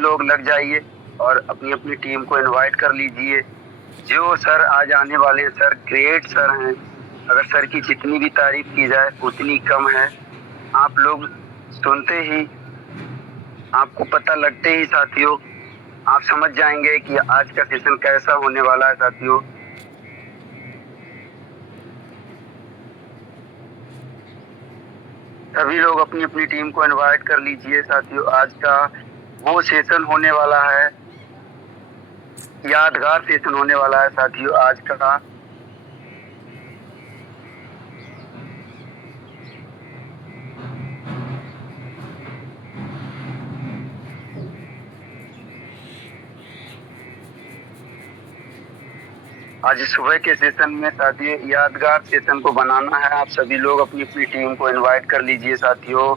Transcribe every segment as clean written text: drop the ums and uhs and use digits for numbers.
लोग लग जाइए और अपनी अपनी टीम को इनवाइट कर लीजिए। जो सर आज आने वाले हैं सर ग्रेट सर हैं। अगर सर की जितनी भी तारीफ की जाए उतनी कम है। आप लोग सुनते ही आपको पता लगते ही साथियों आप समझ जाएंगे कि आज का सेशन कैसा होने वाला है साथियों। सभी लोग अपनी अपनी टीम को इनवाइट कर लीजिए साथियों। आज का वो सेशन होने वाला है, यादगार सेशन होने वाला है साथियों आज का। आज सुबह के सेशन में साथियों यादगार सेशन को बनाना है। आप सभी लोग अपनी अपनी टीम को इनवाइट कर लीजिए साथियों।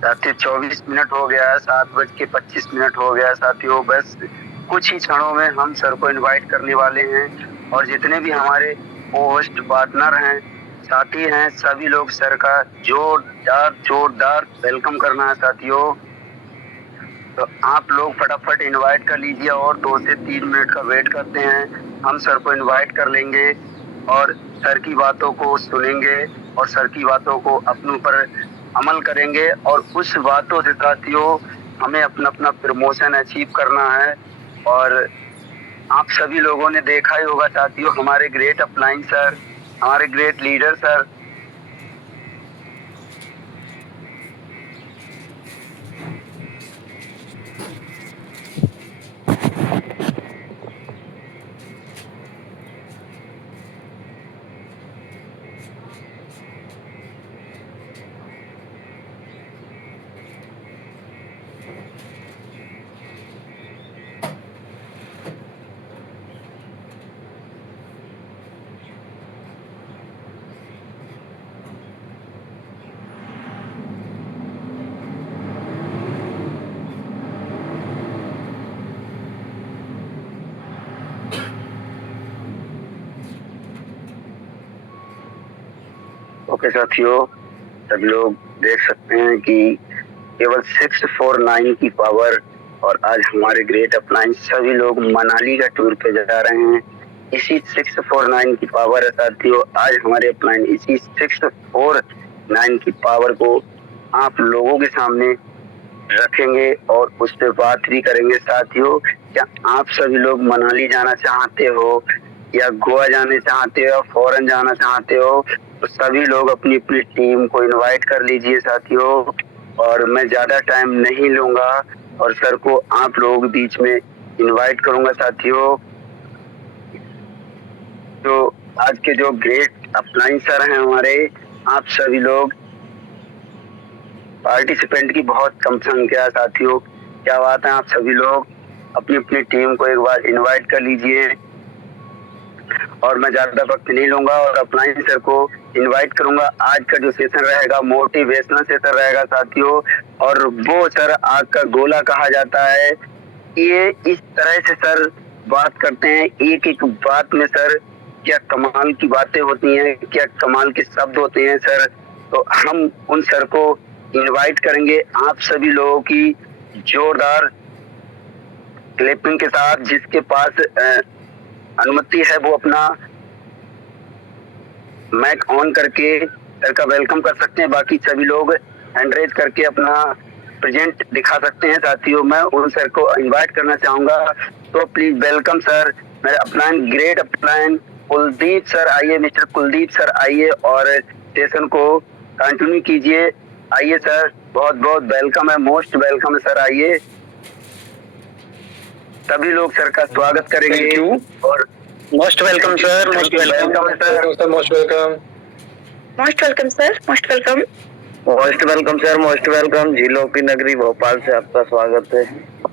साथियों 24 मिनट हो गया है, 7:25 हो गया है साथियों। बस कुछ ही क्षणों में हम सर को इनवाइट करने वाले हैं और जितने भी हमारे होस्ट पार्टनर हैं साथी हैं सभी लोग सर का जोरदार वेलकम करना है साथियों। तो आप लोग फटाफट इनवाइट कर लीजिए और 2 से 3 मिनट का वेट करते हैं। हम सर को इनवाइट कर लेंगे और सर की बातों को सुनेंगे और सर की बातों को अपने ऊपर अमल करेंगे और उस बातों से साथियों हमें अपना अपना प्रमोशन अचीव करना है। और आप सभी लोगों ने देखा ही होगा साथियों हमारे ग्रेट अपलाइन सर, हमारे ग्रेट लीडर सर ओके साथियों सभी लोग देख सकते हैं कि केवल 649 की पावर और आज हमारे ग्रेट अपलाइन सभी लोग मनाली का टूर पे जा रहे हैं। इसी 649 की पावर है साथियों। आज हमारे अपलाइन इसी 649 की पावर को आप लोगों के सामने रखेंगे और उस पर बात भी करेंगे साथियों। क्या आप सभी लोग मनाली जाना चाहते हो या गोवा जाने चाहते हो या फॉरेन जाना चाहते हो तो सभी लोग अपनी अपनी टीम को इनवाइट कर लीजिए साथियों। और मैं ज्यादा टाइम नहीं लूंगा और सर को आप लोगों के बीच में इनवाइट करूंगा साथियों। जो आज के जो ग्रेट अपलाइन सर हैं हमारे, आप सभी लोग पार्टिसिपेंट की बहुत कम संख्या है साथियों। क्या बात है, आप सभी लोग अपनी अपनी टीम को एक बार इनवाइट कर लीजिए और मैं ज्यादा वक्त नहीं लूंगा और अपलाइन सर को इनवाइट करूंगा। आज का जो सेशन रहेगा मोटिवेशनल सेशन रहेगा साथियों और वो सर आग का गोला कहा जाता है। ये इस तरह से सर बात करते हैं, एक एक बात में सर क्या कमाल की बातें होती हैं, क्या कमाल के शब्द होते हैं सर। तो हम उन सर को इनवाइट करेंगे आप सभी लोगों की जोरदार क्लैपिंग के साथ। जिसके पास अनुमति है वो अपना माइक ऑन करके सर का वेलकम कर सकते हैं। बाकी सभी लोग हैंड रेज करके अपना प्रेजेंट दिखा सकते हैं साथियों। मैं उन सर को इनवाइट करना चाहूंगा तो प्लीज वेलकम सर। मेरे upline great upline Kuldeep sir आइए, मिस्टर कुलदीप सर आइए और सेशन को कंटिन्यू कीजिए। आइए सर, बहुत बहुत वेलकम है, मोस्ट वेलकम है सर। आइए सभी लोग सर का स्वागत करेंगे और most welcome sir, most welcome sir, most welcome, most welcome sir, most welcome, most welcome sir, most welcome. झीलों की नगरी भोपाल से आपका स्वागत है।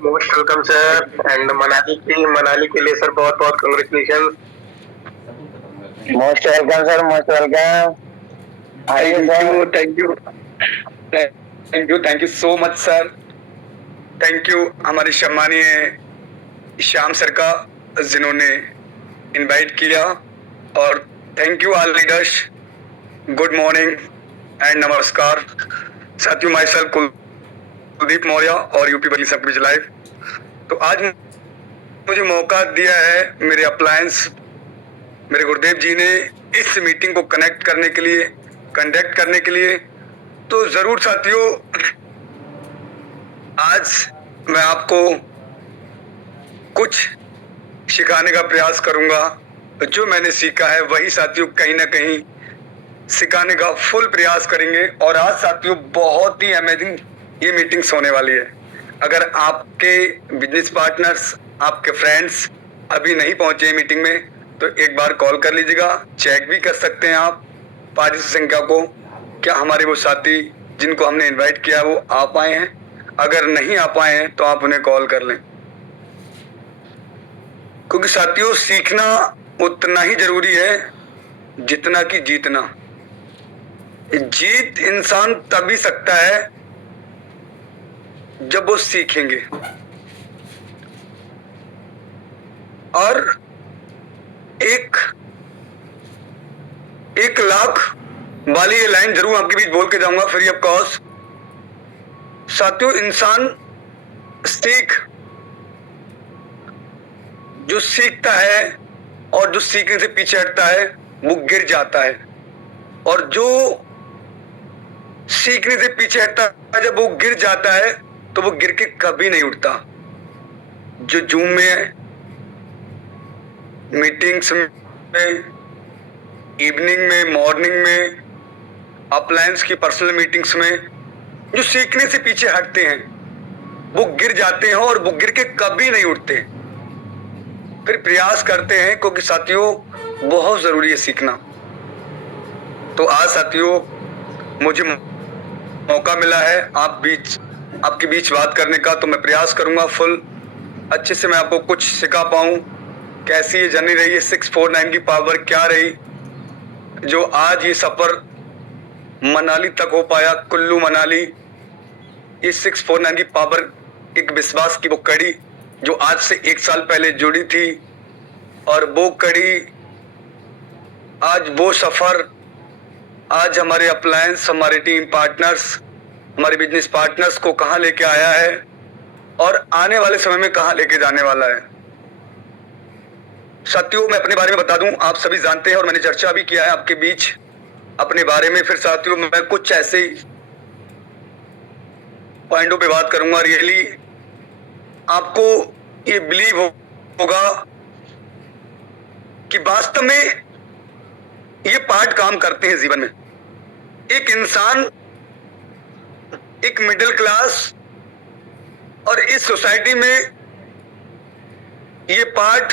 Most welcome sir and Manali के लिए सर बहुत बहुत congratulation. Most welcome sir, most welcome. Thank you so much sir. Thank you हमारे सम्मानीय श्याम सर का जिन्होंने इनवाइट किया, और thank you all leaders. Good morning and नमस्कार साथियों, माई सेल्फ कुलदीप मौर्य और यूपी बनी सब कुछ लाइव। तो आज मुझे मौका दिया है मेरे अप्लायंस मेरे गुरुदेव जी ने इस मीटिंग को कंडक्ट करने के लिए। तो जरूर साथियों, आज मैं आपको कुछ सिखाने का प्रयास करूंगा। जो मैंने सीखा है वही साथियों कहीं ना कहीं सिखाने का फुल प्रयास करेंगे। और आज साथियों बहुत ही अमेजिंग ये मीटिंग्स होने वाली है। अगर आपके बिजनेस पार्टनर्स, आपके फ्रेंड्स अभी नहीं पहुंचे मीटिंग में तो एक बार कॉल कर लीजिएगा। चेक भी कर सकते हैं आप पारिश संख्या को, क्या हमारे वो साथी जिनको हमने इनवाइट किया वो आ पाए हैं। अगर नहीं आ पाए हैं तो आप उन्हें कॉल कर लें, क्योंकि साथियों सीखना उतना ही जरूरी है जितना कि जीतना। जीत इंसान तभी सकता है जब वो सीखेंगे। और एक लाख वाली ये लाइन जरूर आपके बीच बोल के जाऊंगा फ्री ऑफ कॉस्ट। साथियों, इंसान जो सीखता है और जो सीखने से पीछे हटता है वो गिर जाता है, और जो सीखने से पीछे हटता है जब वो गिर जाता है तो वो गिर के कभी नहीं उठता। जो जूम में मीटिंग्स में, इवनिंग में, मॉर्निंग में, अपलायंस की पर्सनल मीटिंग्स में जो सीखने से पीछे हटते हैं वो गिर जाते हैं, और वो गिर के कभी नहीं उठते, फिर प्रयास करते हैं, क्योंकि साथियों बहुत जरूरी है सीखना। तो आज साथियों मुझे मौका मिला है आपके बीच बात करने का, तो मैं प्रयास करूंगा फुल अच्छे से मैं आपको कुछ सिखा पाऊं। कैसी ये जर्नी रही है 649 की पावर क्या रही, जो आज ये सफर मनाली तक हो पाया, कुल्लू मनाली। ये 649 की पावर एक विश्वास की वो कड़ी जो आज से 1 साल पहले जुड़ी थी, और वो कड़ी आज वो सफर आज हमारे अप्लायंस, हमारे टीम पार्टनर्स, हमारे बिजनेस पार्टनर्स को कहां लेके आया है और आने वाले समय में कहां लेके जाने वाला है। साथियों मैं अपने बारे में बता दूं, आप सभी जानते हैं और मैंने चर्चा भी किया है आपके बीच अपने बारे में। फिर साथियों मैं कुछ ऐसे पॉइंटों पे बात करूंगा। रियली आपको ये बिलीव होगा कि वास्तव में ये पार्ट काम करते हैं जीवन में। एक इंसान, एक मिडिल क्लास और इस सोसाइटी में ये पार्ट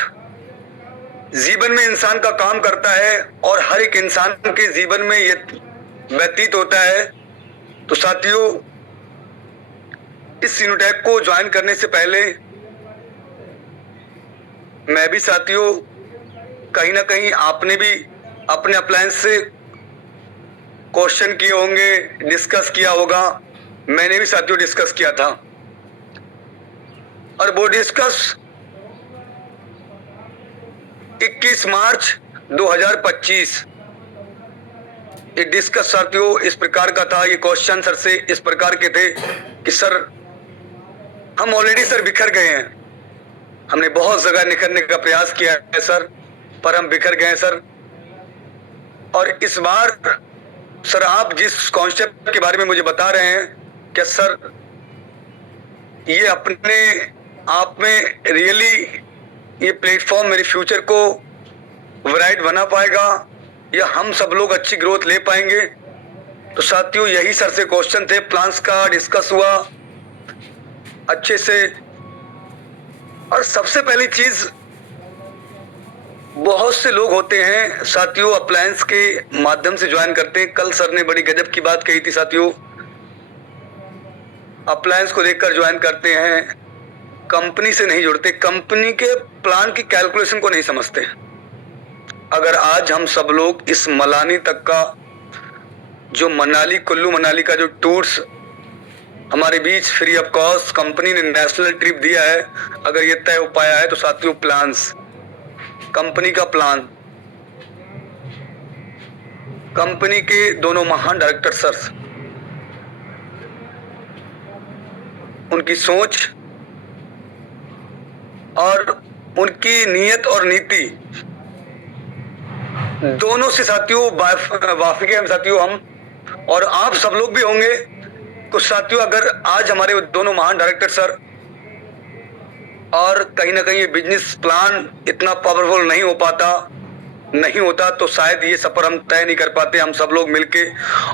जीवन में इंसान का काम करता है, और हर एक इंसान के जीवन में ये व्यतीत होता है। तो साथियों इस सिनोटैक को ज्वाइन करने से पहले मैं भी साथियों कहीं ना कहीं आपने भी अपने अप्लायंस से क्वेश्चन किए होंगे, डिस्कस किया होगा। मैंने भी साथियों डिस्कस किया था, और वो डिस्कस 21 मार्च 2025 ये डिस्कस साथियों इस प्रकार का था। ये क्वेश्चन सर से इस प्रकार के थे कि सर हम ऑलरेडी सर बिखर गए हैं, हमने बहुत जगह निखरने का प्रयास किया है सर, पर हम बिखर गए हैं सर। और इस बार सर आप जिस कॉन्सेप्ट के बारे में मुझे बता रहे हैं, क्या सर ये अपने आप में रियली ये प्लेटफॉर्म मेरे फ्यूचर को ब्राइट बना पाएगा, या हम सब लोग अच्छी ग्रोथ ले पाएंगे? तो साथियों यही सर से क्वेश्चन थे, प्लान्स का डिस्कस हुआ अच्छे से। और सबसे पहली चीज, बहुत से लोग होते हैं साथियों अप्लायंस के माध्यम से ज्वाइन करते हैं। कल सर ने बड़ी गजब की बात कही थी साथियों, अप्लायंस को देखकर ज्वाइन करते हैं, कंपनी से नहीं जुड़ते, कंपनी के प्लान की कैलकुलेशन को नहीं समझते। अगर आज हम सब लोग इस मलानी तक का जो मनाली, कुल्लू मनाली का जो टूर्स हमारे बीच फ्री ऑफ कॉस्ट कंपनी ने नेशनल ट्रिप दिया है। अगर ये तय हो पाया है तो साथियों, प्लान्स, कंपनी का प्लान, कंपनी के दोनों महान डायरेक्टर सर, उनकी सोच और उनकी नीयत और नीति दोनों से साथियों वाकिफ हैं साथियों हम, और आप सब लोग भी होंगे। कुछ साथियों, अगर आज हमारे दोनों महान डायरेक्टर सर और कहीं ना कहीं ये बिजनेस प्लान इतना पावरफुल नहीं होता तो शायद ये सफर हम तय नहीं कर पाते हम सब लोग मिलके।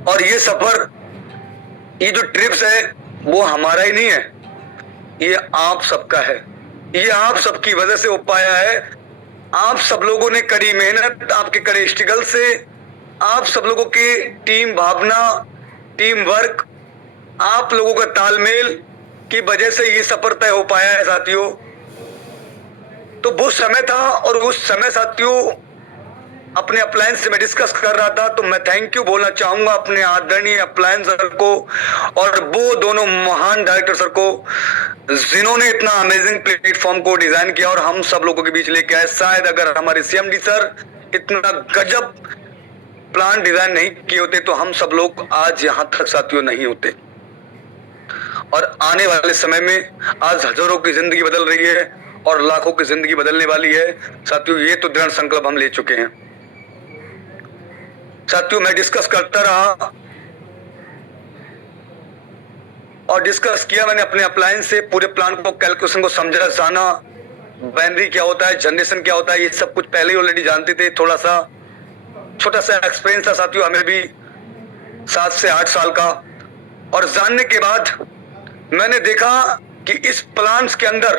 और ये सफर, ये जो ट्रिप्स है वो हमारा ही नहीं है, ये आप सबका है। ये आप सबकी वजह से हो पाया है। आप सब लोगों ने कड़ी मेहनत, आपके कड़े स्ट्रगल से, आप सब लोगों की टीम भावना, टीम वर्क, आप लोगों का तालमेल की वजह से ये सफर तय हो पाया है साथियों। तो वो समय था, और उस समय साथियों अपने अप्लायंस से मैं डिस्कस कर रहा था, तो मैं थैंक यू बोलना चाहूंगा अपने आदरणीय अप्लायंस सर को और वो दोनों महान डायरेक्टर सर को, जिन्होंने इतना अमेजिंग प्लेटफॉर्म को डिजाइन किया और हम सब लोगों के बीच लेके आए। शायद अगर हमारे सीएमडी सर इतना गजब प्लान डिजाइन नहीं किए होते तो हम सब लोग आज यहां तक साथियों नहीं होते। और आने वाले समय में आज हजारों की जिंदगी बदल रही है और लाखों की जिंदगी बदलने वाली है साथियों। ये तो दृढ़ संकल्प हम ले चुके हैं साथियों। मैं डिस्कस करता रहा और डिस्कस किया मैंने अपने अप्लायंस से, पूरे प्लान को, कैलकुलेशन को समझा, जाना, बाइनरी क्या होता है, जनरेशन क्या होता है, ये सब कुछ पहले ही ऑलरेडी जानते थे। थोड़ा सा छोटा सा एक्सपीरियंस था साथियों हमें भी 7 से 8 साल का। और जानने के बाद मैंने देखा कि इस प्लान्स के अंदर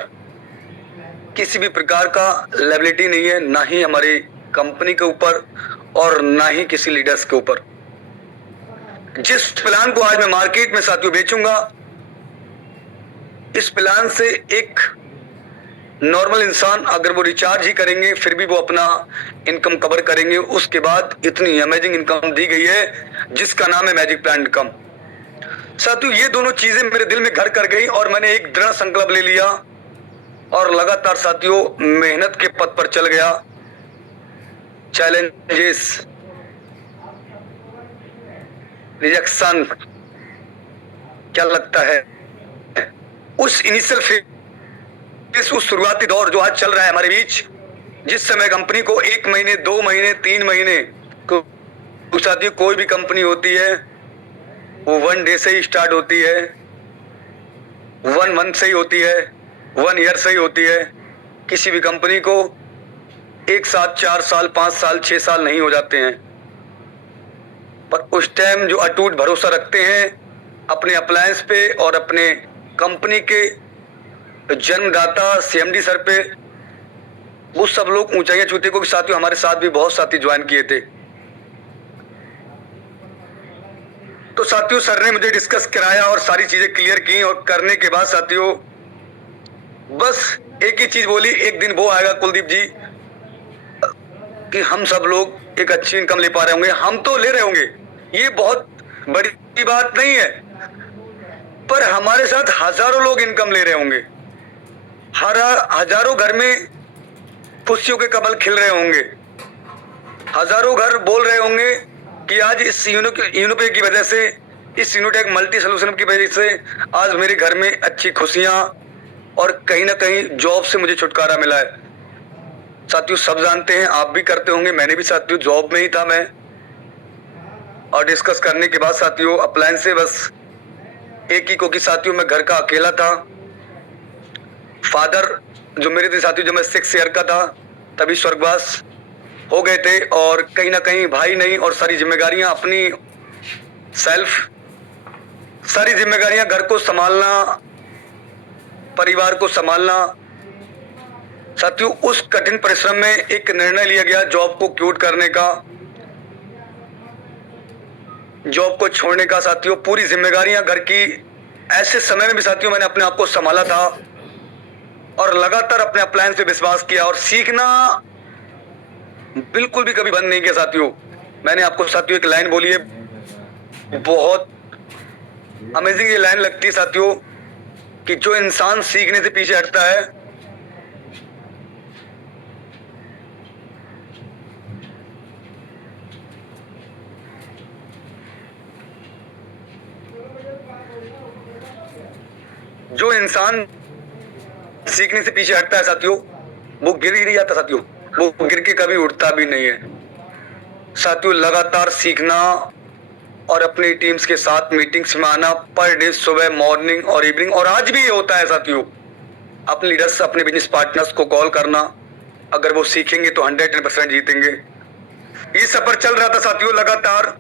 किसी भी प्रकार का लायबिलिटी नहीं है, ना ही हमारी कंपनी के ऊपर और ना ही किसी लीडर्स के ऊपर। जिस प्लान को आज मैं मार्केट में साथियों बेचूंगा, इस प्लान से एक नॉर्मल इंसान अगर वो रिचार्ज ही करेंगे फिर भी वो अपना इनकम कवर करेंगे। उसके बाद इतनी अमेजिंग इनकम दी गई है जिसका नाम है मैजिक प्लान इनकम। साथियों ये दोनों चीजें मेरे दिल में घर कर गई और मैंने एक दृढ़ संकल्प ले लिया और लगातार साथियों मेहनत के पथ पर चल गया। चैलेंजेस, रिजेक्शन, क्या लगता है उस इनिशियल फेज, उस शुरुआती दौर जो आज चल रहा है हमारे बीच, जिस समय कंपनी को 1 महीने, 2 महीने, 3 महीने को साथियों कोई भी कंपनी होती है वो 1 डे से ही स्टार्ट होती है, 1 मंथ से ही होती है, 1 ईयर से ही होती है। किसी भी कंपनी को एक साथ 4 साल, 5 साल, 6 साल नहीं हो जाते हैं। पर उस टाइम जो अटूट भरोसा रखते हैं अपने अप्लायंस पे और अपने कंपनी के जन्मदाता सीएमडी सर पे, वो सब लोग ऊंचाइयां छूते को। साथियों हमारे साथ भी बहुत साथी ज्वाइन किए थे। तो साथियों सर ने मुझे डिस्कस कराया और सारी चीजें क्लियर की, और करने के बाद साथियों बस एक ही चीज बोली, एक दिन वो आएगा कुलदीप जी कि हम सब लोग एक अच्छी इनकम ले पा रहे होंगे। हम तो ले रहे होंगे, ये बहुत बड़ी बात नहीं है, पर हमारे साथ हजारों लोग इनकम ले रहे होंगे, हजारों घर में खुशियों के कमल खिल रहे होंगे, हजारों घर बोल रहे होंगे कि आज इस यूनिपे की वजह से, इस यूनिटेक मल्टी सोल्यूशन की वजह से आज मेरे घर में अच्छी खुशियां और कहीं ना कहीं जॉब से मुझे छुटकारा मिला है। साथियों सब जानते हैं, आप भी करते होंगे, मैंने भी साथियों जॉब में ही था मैं। और डिस्कस करने के बाद साथियों अप्लायंस से बस एक ही को कि साथियों मैं घर का अकेला था। फादर जो मेरे थे साथियों, जब मैं 6 ईयर का था तभी स्वर्गवास हो गए थे, और कहीं ना कहीं भाई नहीं, और सारी जिम्मेदारियां अपनी सेल्फ, सारी जिम्मेदारियां घर को संभालना, परिवार को संभालना। साथियों उस कठिन परिश्रम में एक निर्णय लिया गया जॉब को क्विट करने का, जॉब को छोड़ने का। साथियों पूरी जिम्मेदारियां घर की, ऐसे समय में भी साथियों मैंने अपने आप को संभाला था और लगातार अपने अप्लायंस पे विश्वास किया और सीखना बिल्कुल भी कभी बंद नहीं किया। साथियों मैंने आपको साथियों एक लाइन बोली है, बहुत अमेजिंग ये लाइन लगती है साथियों कि जो इंसान सीखने से पीछे हटता है जो इंसान सीखने से पीछे हटता है साथियों, वो गिर ही नहीं जाता साथियों, वो गिर के कभी उठता भी नहीं है साथियों। लगातार सीखना और अपनी टीम्स के साथ मीटिंग्स में आना पर डे, सुबह, मॉर्निंग और इवनिंग, और आज भी ये होता है साथियों। अपने लीडर्स, अपने बिजनेस पार्टनर्स को कॉल करना, अगर वो सीखेंगे तो 110% जीतेंगे। ये सफर चल रहा था साथियों लगातार,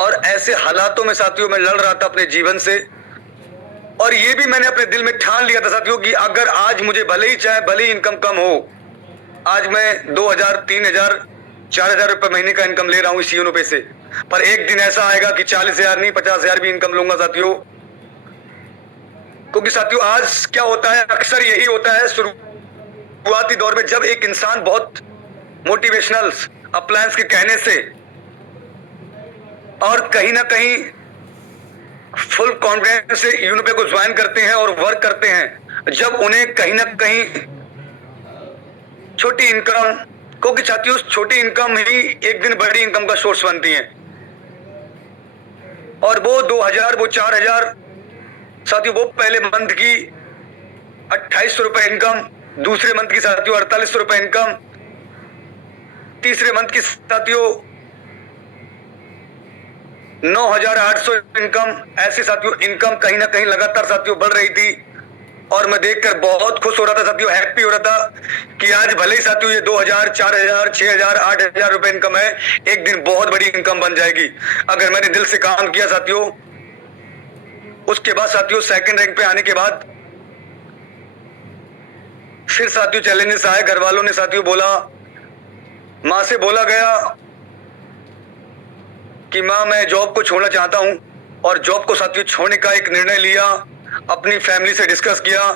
और ऐसे हालातों में साथियों मैं लड़ रहा था अपने जीवन से, और ये भी मैंने अपने दिल में ठान लिया था साथियों कि अगर आज मुझे भले ही इनकम कम हो, आज मैं 2000, 3000, 4000 रुपए महीने का इनकम ले रहा हूं इस यूनो पे से, पर एक दिन ऐसा आएगा कि 40,000 नहीं 50,000 भी इनकम लूंगा साथियों। क्योंकि साथियों आज क्या होता है, अक्सर यही होता है शुरुआती दौर में, जब एक इंसान बहुत मोटिवेशनल अप्लायंस के कहने से और कहीं ना कहीं फुल कॉन्फिडेंस से यूनिपे को ज्वाइन करते हैं और वर्क करते हैं, जब उन्हें कहीं ना कहीं छोटी इनकम, क्योंकि साथियों छोटी इनकम ही एक दिन बड़ी इनकम का सोर्स बनती है, और वो 2000, वो 4000 साथियों, वो पहले मंथ की 2800 रुपए इनकम, दूसरे मंथ की साथियों 4800 रुपए इनकम, तीसरे मंथ की साथियों 9800 इनकम, ऐसे साथियों इनकम कहीं ना कहीं लगातार साथियों बढ़ रही थी, और मैं देखकर बहुत खुश हो रहा था साथियों, हैप्पी हो रहा था कि आज भले ही साथियों ये 2000, 4000, 6000, 8000 रुपए इनकम है, एक दिन बहुत बड़ी इनकम बन जाएगी अगर मैंने दिल से काम किया साथियों। उसके बाद साथियों सेकंड रैंक पे आने के बाद फिर साथियों चैलेंजेस आए। घर वालों ने साथियों बोला, मां से बोला गया कि मां मैं जॉब को छोड़ना चाहता हूं, और जॉब को साथियों छोड़ने का एक निर्णय लिया, अपनी फैमिली से डिस्कस किया।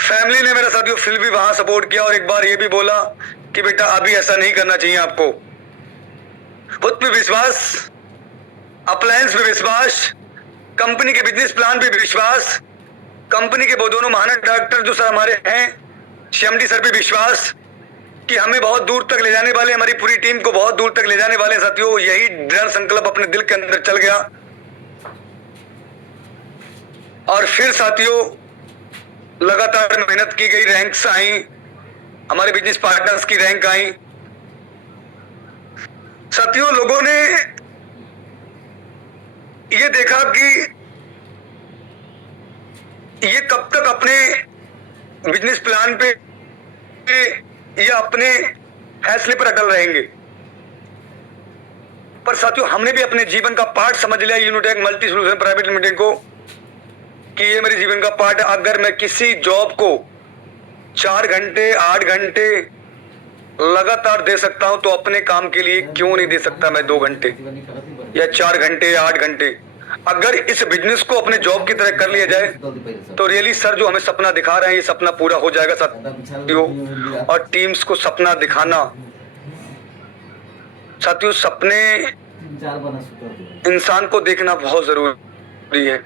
फैमिली ने मेरा साथियों फिर भी वहां सपोर्ट किया, और एक बार ये भी बोला कि बेटा अभी ऐसा नहीं करना चाहिए आपको। खुद पे विश्वास, अप्लायंस पे विश्वास, कंपनी के बिजनेस प्लान पे विश्वास, कंपनी के वो दोनों महान डायरेक्टर जो सर हमारे हैं, CMD सर पे विश्वास कि हमें बहुत दूर तक ले जाने वाले, हमारी पूरी टीम को बहुत दूर तक ले जाने वाले साथियों, यही दृढ़ संकल्प अपने दिल के अंदर चल गया। और फिर साथियों लगातार मेहनत की गई, रैंक्स आई, हमारे बिजनेस पार्टनर्स की रैंक आई साथियों। लोगों ने ये देखा कि ये कब तक अपने बिजनेस प्लान पे या अपने फैसले पर अटल रहेंगे, पर साथियों हमने भी अपने जीवन का पार्ट समझ लिया Unitech multi solution private limited को कि ये मेरे जीवन का पार्ट है। अगर मैं किसी जॉब को 4 घंटे 8 घंटे लगातार दे सकता हूं, तो अपने काम के लिए क्यों नहीं दे सकता मैं 2 घंटे या 4 घंटे या 8 घंटे। अगर इस बिजनेस को अपने जॉब की तरह कर लिया जाए तो रियली सर जो हमें सपना दिखा रहे हैं, ये सपना पूरा हो जाएगा साथियों। और टीम्स को सपना दिखाना साथियों, सपने इंसान को देखना बहुत जरूरी है।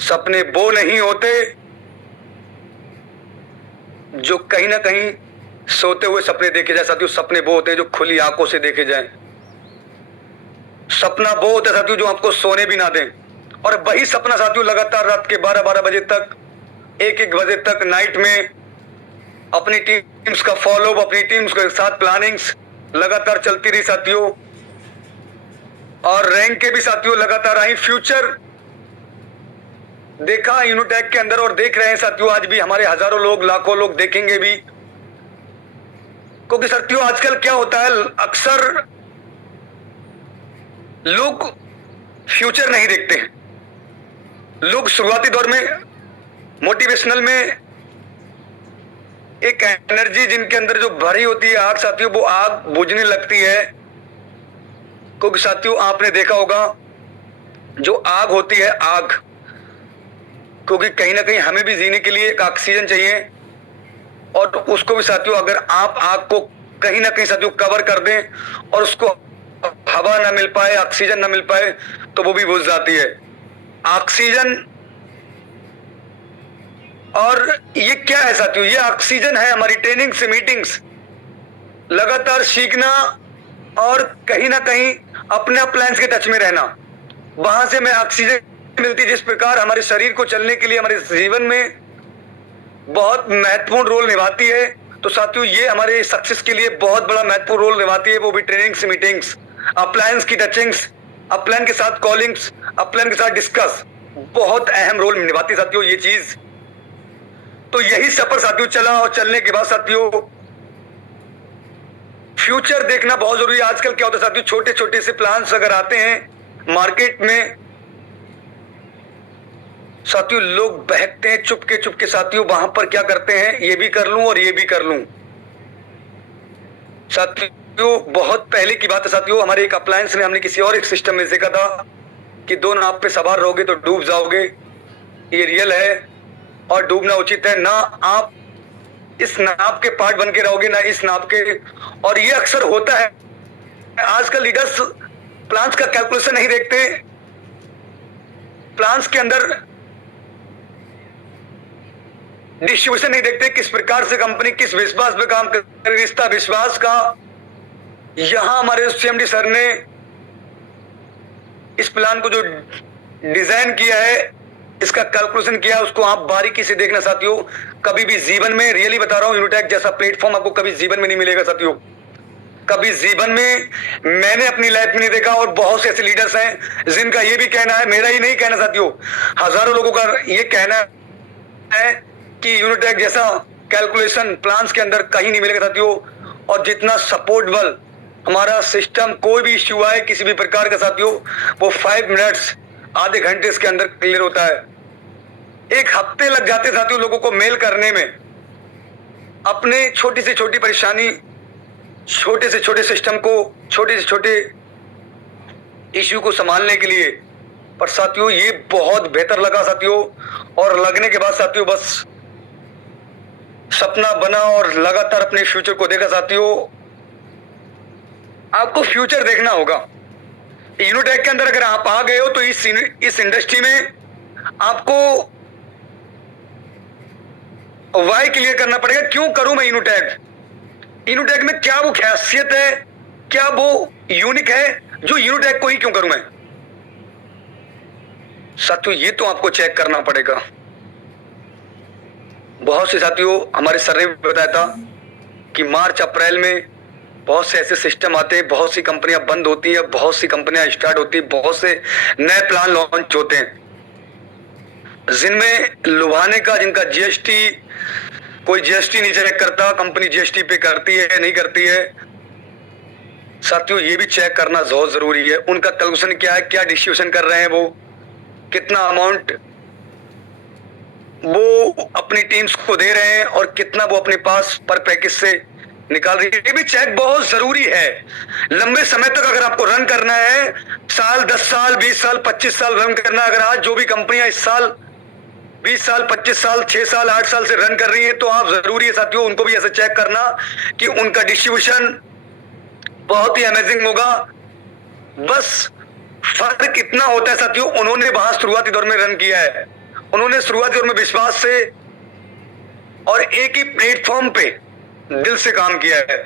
सपने वो नहीं होते जो कहीं ना कहीं सोते हुए सपने देखे जाए साथियों, सपने वो होते हैं जो खुली आंखों से देखे जाएं। सपना वो होता है साथियों जो आपको सोने भी ना दें, और वही सपना साथियों लगातार रात के 12-12 बजे तक, 1-1 बजे तक नाइट में अपनी टीम्स का फॉलोअप, अपनी टीम्स के साथ प्लानिंग्स लगातार चलती रही साथियों, और रैंक के भी साथियों लगातार आई। फ्यूचर देखा यूनिटेक के अंदर और देख रहे हैं साथियों, आज भी हमारे हजारों लोग, लाखों लोग देखेंगे भी, क्योंकि साथियों आजकल क्या होता है, अक्सर लोग फ्यूचर नहीं देखते हैं। लोग शुरुआती दौर में मोटिवेशनल में एक एनर्जी जिनके अंदर जो भरी होती है आग साथियों, वो आग बुझने लगती है। क्योंकि साथियों आपने देखा होगा जो आग होती है आग, क्योंकि कहीं ना कहीं हमें भी जीने के लिए एक ऑक्सीजन चाहिए, और उसको भी साथियों अगर आप आग को कहीं ना कहीं साथियों कवर कर दें और उसको हवा ना मिल पाए, ऑक्सीजन ना मिल पाए, तो वो भी बुझ जाती है। ऑक्सीजन, और ये क्या है साथियों, ये ऑक्सीजन है हमारी ट्रेनिंग से मीटिंग्स, लगातार सीखना और कहीं ना कहीं अपने अप्लायंस के टच में रहना, वहां से हमें ऑक्सीजन मिलती है, जिस प्रकार हमारे शरीर को चलने के लिए हमारे जीवन में बहुत महत्वपूर्ण रोल निभाती है। तो साथियों ये हमारे सक्सेस के लिए बहुत बड़ा महत्वपूर्ण रोल निभाती है, वो भी ट्रेनिंग्स, मीटिंग्स, अप्लायंस की टचिंग्स, अप्लायंस के साथ कॉलिंग्स, अप्लायंस के साथ डिस्कस, बहुत अहम रोल निभाती है साथियों ये चीज। तो यही सफर साथियों चला, और चलने के बाद साथियों फ्यूचर देखना बहुत जरूरी है। आजकल क्या होता है साथियों, छोटे छोटे से प्लान्स अगर आते हैं मार्केट में साथियों, लोग बहकते हैं चुपके चुपके साथियों, वहां पर क्या करते हैं, ये भी कर लूं और ये भी कर लूं। साथियों बहुत पहले की बात है साथियों, हमारे एक अप्लायंस में हमने किसी और एक सिस्टम में देखा था कि 2 नाव पे सवार रहोगे तो डूब जाओगे। ये रियल है और डूबना उचित है, ना आप इस नाव के पार्ट बन के रहोगे ना इस नाव के। और ये अक्सर होता है, आजकल लीडर्स प्लान्स का कैलकुलेशन नहीं देखते, प्लान्स के अंदर डिस्ट्रीब्यूशन नहीं देखते, किस प्रकार से कंपनी किस विश्वास पे काम कर रही, रिश्ता विश्वास का। यहां हमारे सीएमडी सर ने इस प्लान को जो डिजाइन किया है, इसका कैलकुलेशन किया, उसको आप बारीकी से देखना साथियों। कभी भी जीवन में, रियली बता रहा हूं, यूनिटैक जैसा प्लेटफॉर्म आपको कभी जीवन में नहीं मिलेगा साथियों, कभी जीवन में मैंने अपनी लाइफ में नहीं देखा। और बहुत से ऐसे लीडर्स हैं जिनका ये भी कहना है, मेरा ही नहीं कहना साथियों, हजारों लोगों का ये कहना है कि यूनिटैक जैसा कैलकुलेशन प्लान्स के अंदर कहीं नहीं मिलेगा साथियों। और जितना सपोर्टेबल हमारा सिस्टम, कोई भी इश्यू आए किसी भी प्रकार का साथियों, वो 5 मिनट्स, आधे घंटे इसके अंदर क्लियर होता है। 1 हफ्ते लग जाते साथियों लोगों को मेल करने में, अपने छोटी से छोटी परेशानी, छोटे से छोटे सिस्टम को, छोटे से छोटे इश्यू को संभालने के लिए। पर साथियों ये बहुत बेहतर लगा साथियों, और लगने के बाद साथियों बस सपना बना और लगातार अपने फ्यूचर को देखा साथियों। आपको फ्यूचर देखना होगा यूनिटैक के अंदर। अगर आप आ गए हो तो इस इंडस्ट्री में आपको वाई क्लियर करना पड़ेगा, क्यों करूं मैं यूनिटैक, यूनिटैक में क्या वो खासियत है, क्या वो यूनिक है जो यूनिटैक को ही क्यों करूं मैं। साथियों ये तो आपको चेक करना पड़ेगा। बहुत से साथियों हमारे सर ने भी बताया था कि मार्च अप्रैल में बहुत से ऐसे सिस्टम आते हैं, बहुत सी कंपनियां बंद होती हैं, बहुत सी कंपनियां स्टार्ट होती हैं, बहुत से नए प्लान लॉन्च होते हैं, जिनमें लुभाने का, जिनका जीएसटी, कोई जीएसटी नहीं चेक करता, कंपनी जीएसटी पे करती है नहीं करती है। साथियों ये भी चेक करना बहुत जरूरी है, उनका कैलकुलेशन क्या है, क्या डिस्ट्रीब्यूशन कर रहे हैं, वो कितना अमाउंट वो अपनी टीम्स को दे रहे हैं और कितना वो अपने पास पर पैकेज से निकाल रही है। ये भी चेक बहुत जरूरी है। लंबे समय तक अगर आपको रन करना है, साल, 10 साल, 20 साल, 25 साल रन करना, अगर आज जो भी कंपनियां इस साल 20 साल, 25 साल, 6 साल, 8 साल से रन कर रही है, तो आप जरूरी है साथियों उनको भी ऐसे चेक करना कि उनका डिस्ट्रीब्यूशन बहुत ही अमेजिंग होगा। बस फर्क इतना होता है साथियों, उन्होंने वहां शुरुआती दौर में रन किया है, उन्होंने शुरुआती दौर में विश्वास से और एक ही प्लेटफॉर्म पे दिल से काम किया है।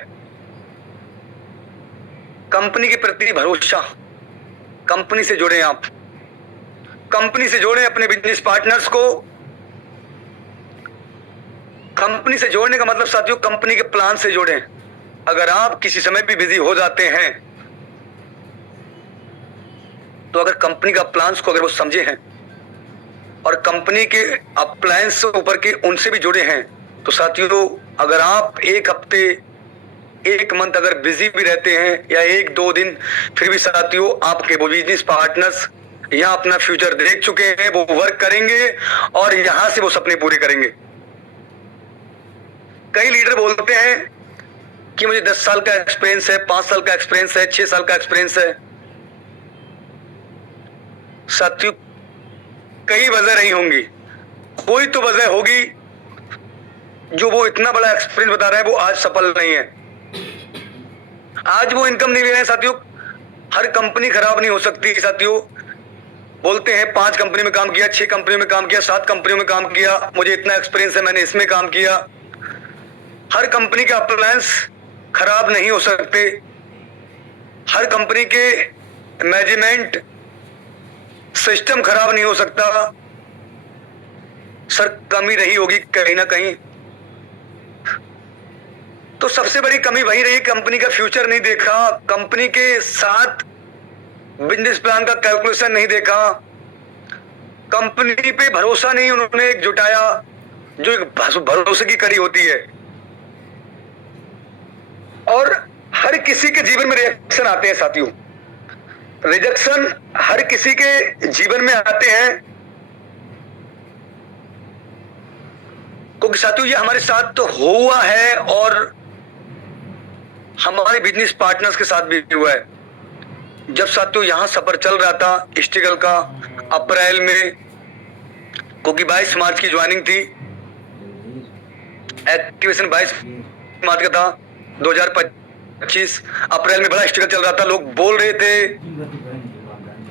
कंपनी के प्रति भरोसा, कंपनी से जुड़े, आप कंपनी से जोड़ें अपने बिजनेस पार्टनर्स को। कंपनी से जोड़ने का मतलब साथियों कंपनी के प्लान से जोड़ें। अगर आप किसी समय भी बिजी हो जाते हैं तो अगर कंपनी का प्लान्स को अगर वो समझे हैं और कंपनी के अप्लायंस ऊपर के उनसे भी जुड़े हैं, तो साथियों अगर आप 1 हफ्ते, 1 मंथ अगर बिजी भी रहते हैं या 1-2 दिन, फिर भी साथियों आपके वो बिजनेस पार्टनर्स यहाँ अपना फ्यूचर देख चुके हैं, वो वर्क करेंगे और यहां से वो सपने पूरे करेंगे। कई लीडर बोलते हैं कि मुझे 10 साल का एक्सपीरियंस है, 5 साल का एक्सपीरियंस है, 6 साल का एक्सपीरियंस है। साथियों कई वजह नहीं होंगी, कोई तो वजह होगी जो वो इतना बड़ा एक्सपीरियंस बता रहे हैं वो आज सफल नहीं है, आज वो इनकम नहीं ले रहे हैं। साथियों हर कंपनी खराब नहीं हो सकती साथियों, बोलते हैं 5 कंपनी में काम किया, 6 कंपनी में काम किया, 7 कंपनियों में काम किया, मुझे इतना एक्सपीरियंस है, मैंने इसमें काम किया। हर कंपनी के अप्लायंस खराब नहीं हो सकते, हर कंपनी के मैनेजमेंट सिस्टम खराब नहीं हो सकता। सर कमी रही होगी कहीं ना कहीं, तो सबसे बड़ी कमी वही रही, कंपनी का फ्यूचर नहीं देखा, कंपनी के साथ बिजनेस प्लान का कैलकुलेशन नहीं देखा, कंपनी पे भरोसा नहीं उन्होंने जुटाया, जो एक भरोसे की कड़ी होती है। और हर किसी के जीवन में रिएक्शन आते हैं साथियों, रिजेक्शन हर किसी के जीवन में आते हैं, क्योंकि साथियों ये हमारे साथ तो हुआ है और हमारे बिजनेस पार्टनर्स के साथ भी हुआ है। जब साथियों यहां सफर चल रहा था स्ट्रगल का, अप्रैल में, क्योंकि 22 मार्च की ज्वाइनिंग थी, एक्टिवेशन 22 मार्च का था 2025, अप्रैल में बड़ा स्ट्रगल चल रहा था। लोग बोल रहे थे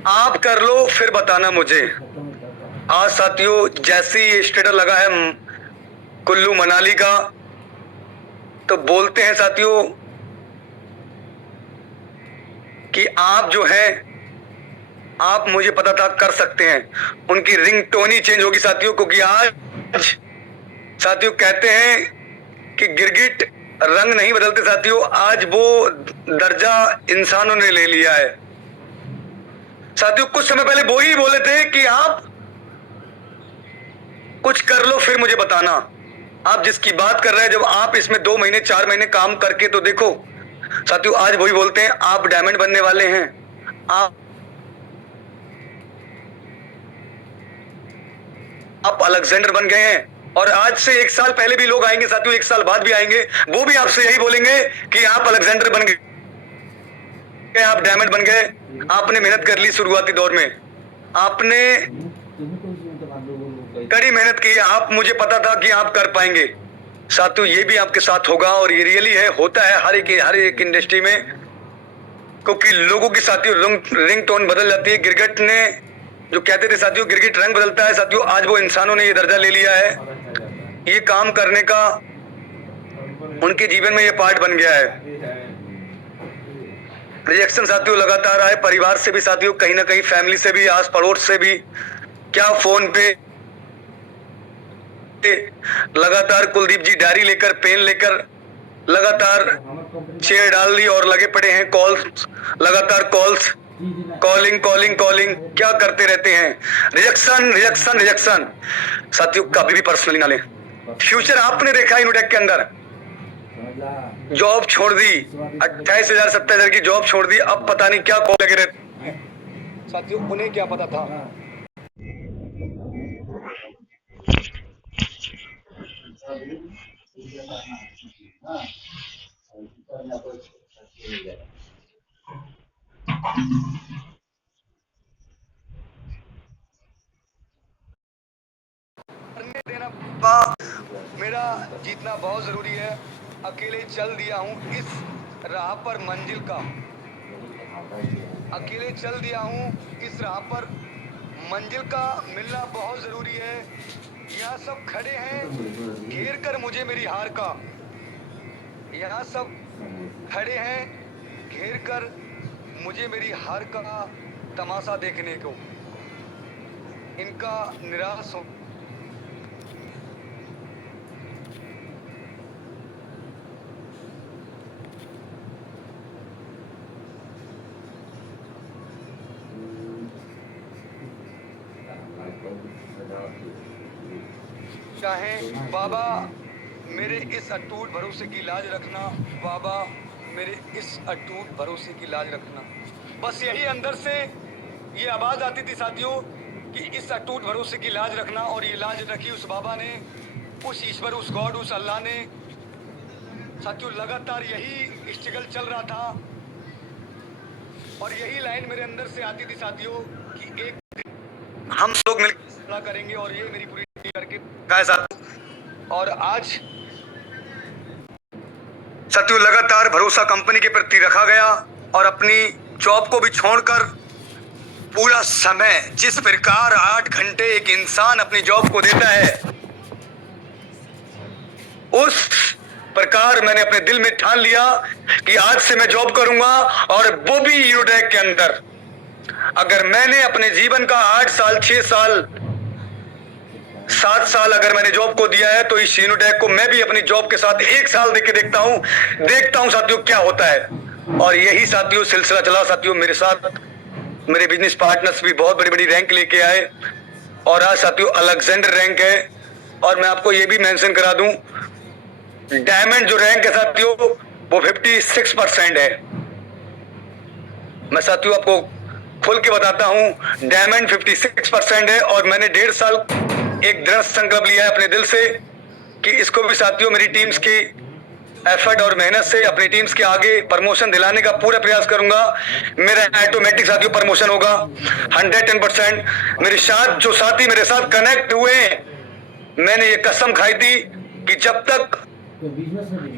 आप कर लो फिर बताना मुझे। आज साथियों जैसे ही स्टेटस लगा है कुल्लू मनाली का, तो बोलते हैं साथियों कि आप जो है, आप मुझे पता था कर सकते हैं। उनकी रिंग टोन ही चेंज होगी साथियों, क्योंकि आज साथियों कहते हैं कि गिरगिट रंग नहीं बदलते साथियों, आज वो दर्जा इंसानों ने ले लिया है साथियों। कुछ समय पहले वो ही बोले थे कि आप कुछ कर लो फिर मुझे बताना। आप जिसकी बात कर रहे हैं, जब आप इसमें 2 महीने 4 महीने काम करके तो देखो साथियों, आज वही बोलते हैं आप डायमंड बनने वाले हैं, आप अलेक्जेंडर बन गए हैं। और आज से 1 साल पहले भी लोग आएंगे साथियों, 1 साल बाद भी आएंगे, वो भी आपसे यही बोलेंगे कि आप अलेक्जेंडर बन गए, आप डायमंड बन गए। आपने मेहनत कर ली, शुरुआती दौर में आपने कड़ी मेहनत की, आप मुझे पता था कि आप कर पाएंगे साथियों। ये भी आपके साथ होगा और ये रियली है, होता है हर एक इंडस्ट्री में, क्योंकि लोगों की साथियों रिंग टोन बदल जाती है। गिरगिट ने जो कहते थे साथियों, गिरगिट रंग बदलता है साथियों, आज वो इंसानों ने ये दर्जा ले लिया है, ये काम करने का उनके जीवन में ये पार्ट बन गया है। रिएक्शन साथियों लगातार आए, परिवार से भी साथियों, कहीं ना कहीं फैमिली से भी, आस पड़ोस से भी, क्या फोन पे लगातार कुलदीप जी डायरी लेकर, पेन लेकर लगातार चेयर डाल दी और लगे पड़े हैं कॉल्स, लगातार कॉल्स, कॉलिंग क्या करते रहते हैं। रिजेक्शन साथियों कभी भी पर्सनली ना लें। फ्यूचर आपने देखा इनोटेक के अंदर, जॉब छोड़ दी, 28,000 27,000 की जॉब छोड़ दी, अब पता नहीं क्या कॉल लगे रहते साथियों, उन्हें क्या पता था। मेरा जीतना बहुत जरूरी है, अकेले चल दिया हूँ इस राह पर मंजिल का, अकेले चल दिया हूँ इस राह पर मंजिल का, मिलना बहुत जरूरी है। यहाँ सब खड़े हैं घेर कर मुझे मेरी हार का, यहाँ सब खड़े हैं घेर कर मुझे मेरी हार का तमाशा देखने को, इनका निराश हो चाहे बाबा मेरे इस अटूट भरोसे की लाज रखना, बाबा मेरे इस अटूट भरोसे की लाज रखना। बस यही अंदर से ये आवाज़ आती थी साथियों कि इस अटूट भरोसे की लाज रखना, और ये लाज रखी उस बाबा ने, उस ईश्वर, उस गॉड, उस अल्लाह ने साथियों। लगातार यही स्ट्रगल चल रहा था और यही लाइन मेरे अंदर से आती थी साथियों कि एक हम लोग मिलकर करेंगे, और ये मेरी पूरी करके साथ। और आज साथियों लगातार भरोसा कंपनी के प्रति रखा गया और अपनी जॉब को भी छोड़कर पूरा समय जिस प्रकार 8 घंटे एक इंसान अपनी जॉब को देता है, उस प्रकार मैंने अपने दिल में ठान लिया कि आज से मैं जॉब करूंगा, और वो भी यूनिटैक के अंदर। अगर मैंने अपने जीवन का 8 साल, 6 साल, 7 साल अगर मैंने जॉब को दिया है, तो इस यूनिटैक को मैं भी अपनी जॉब के साथ 1 साल देके देखता हूं साथियों क्या होता है। और यही साथियों सिलसिला चला साथियों। मेरे साथ मेरे बिजनेस पार्टनर्स भी बहुत बड़ी बड़ी रैंक लेके आए, और आज साथियों अलेक्जेंडर रैंक है। और मैं आपको ये भी मेंशन करा दूं, डायमंड जो रैंक है साथियों वो 56% है। मैं साथियों आपको खुल के बताता हूं, डायमंड 56% है। और मैंने 1.5 साल एक दृढ़ संकल्प लिया है अपने दिल से कि इसको भी साथियों मेरी टीम्स की एफर्ट और मेहनत से अपनी टीम्स के आगे प्रमोशन दिलाने का पूरा प्रयास करूंगा। मेरा ऑटोमेटिक साथियों प्रमोशन होगा 110%। मेरे साथ जो साथी मेरे साथ कनेक्ट हुए, मैंने ये कसम खाई थी कि जब तक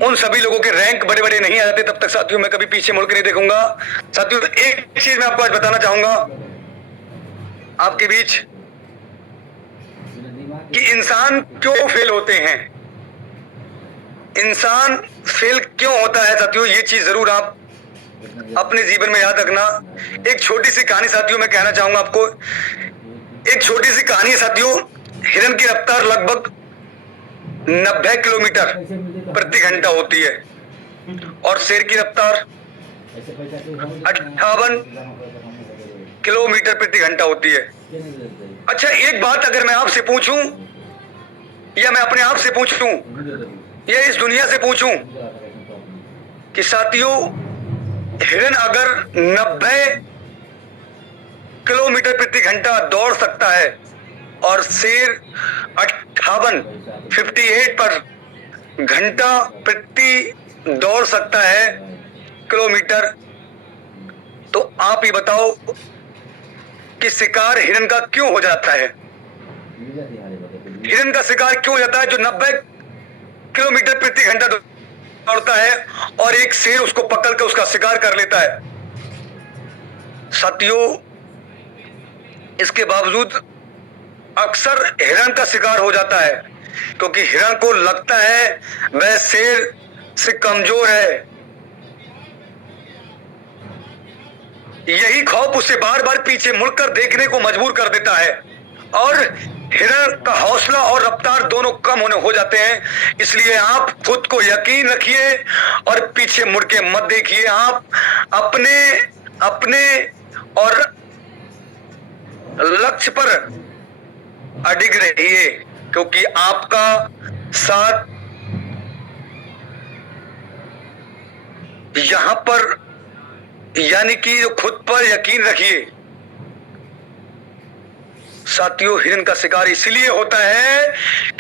उन सभी लोगों के रैंक बड़े बड़े नहीं आ जाते, तब तक साथियों मैं कभी पीछे मुड़ के नहीं देखूंगा। साथियों एक चीज मैं आपको आज बताना चाहूंगा आपके बीच, कि इंसान क्यों फेल होते हैं, इंसान फेल क्यों होता है साथियों, ये चीज जरूर आप अपने जीवन में याद रखना। एक छोटी सी कहानी साथियों मैं कहना चाहूंगा आपको। एक छोटी सी कहानी है साथियों। हिरन की रफ्तार लगभग 90 किलोमीटर प्रति घंटा होती है, और शेर की रफ्तार 58 किलोमीटर प्रति घंटा होती है। अच्छा, एक बात अगर मैं आपसे पूछूं, या मैं अपने आप से पूछूं, या इस दुनिया से पूछूं कि साथियों हिरन अगर 90 किलोमीटर प्रति घंटा दौड़ सकता है और शेर 58 पर घंटा प्रति दौड़ सकता है किलोमीटर, तो आप ही बताओ कि शिकार हिरन का क्यों हो जाता है? हिरन का शिकार क्यों हो जाता है जो 90 किलोमीटर प्रति घंटा दौड़ता है, और एक शेर उसको पकड़ कर उसका शिकार कर लेता है? साथियों इसके बावजूद अक्सर हिरन का शिकार हो जाता है, क्योंकि हिरन को लगता है वह शेर से कमजोर है। यही खौफ उसे बार बार पीछे मुड़कर देखने को मजबूर कर देता है, और हिरन का हौसला और रफ्तार दोनों कम होने हो जाते हैं। इसलिए आप खुद को यकीन रखिए और पीछे मुड़ के मत देखिए। आप अपने और लक्ष्य पर अडिग रहिए, क्योंकि आपका साथ यहां पर, यानी कि खुद पर यकीन रखिए। साथियों हिरन का शिकार इसलिए होता है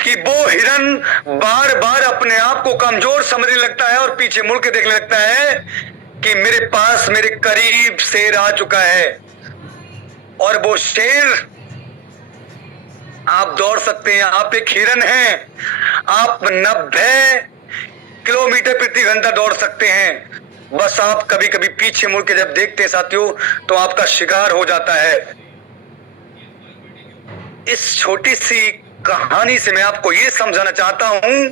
कि वो हिरन बार बार अपने आप को कमजोर समझने लगता है और पीछे मुड़ के देखने लगता है कि मेरे पास, मेरे करीब शेर आ चुका है। और वो शेर, आप दौड़ सकते हैं, आप एक हिरन हैं, आप 90 किलोमीटर प्रति घंटा दौड़ सकते हैं। बस आप कभी कभी पीछे मुड़ के जब देखते हैं साथियों, तो आपका शिकार हो जाता है। इस छोटी सी कहानी से मैं आपको यह समझाना चाहता हूं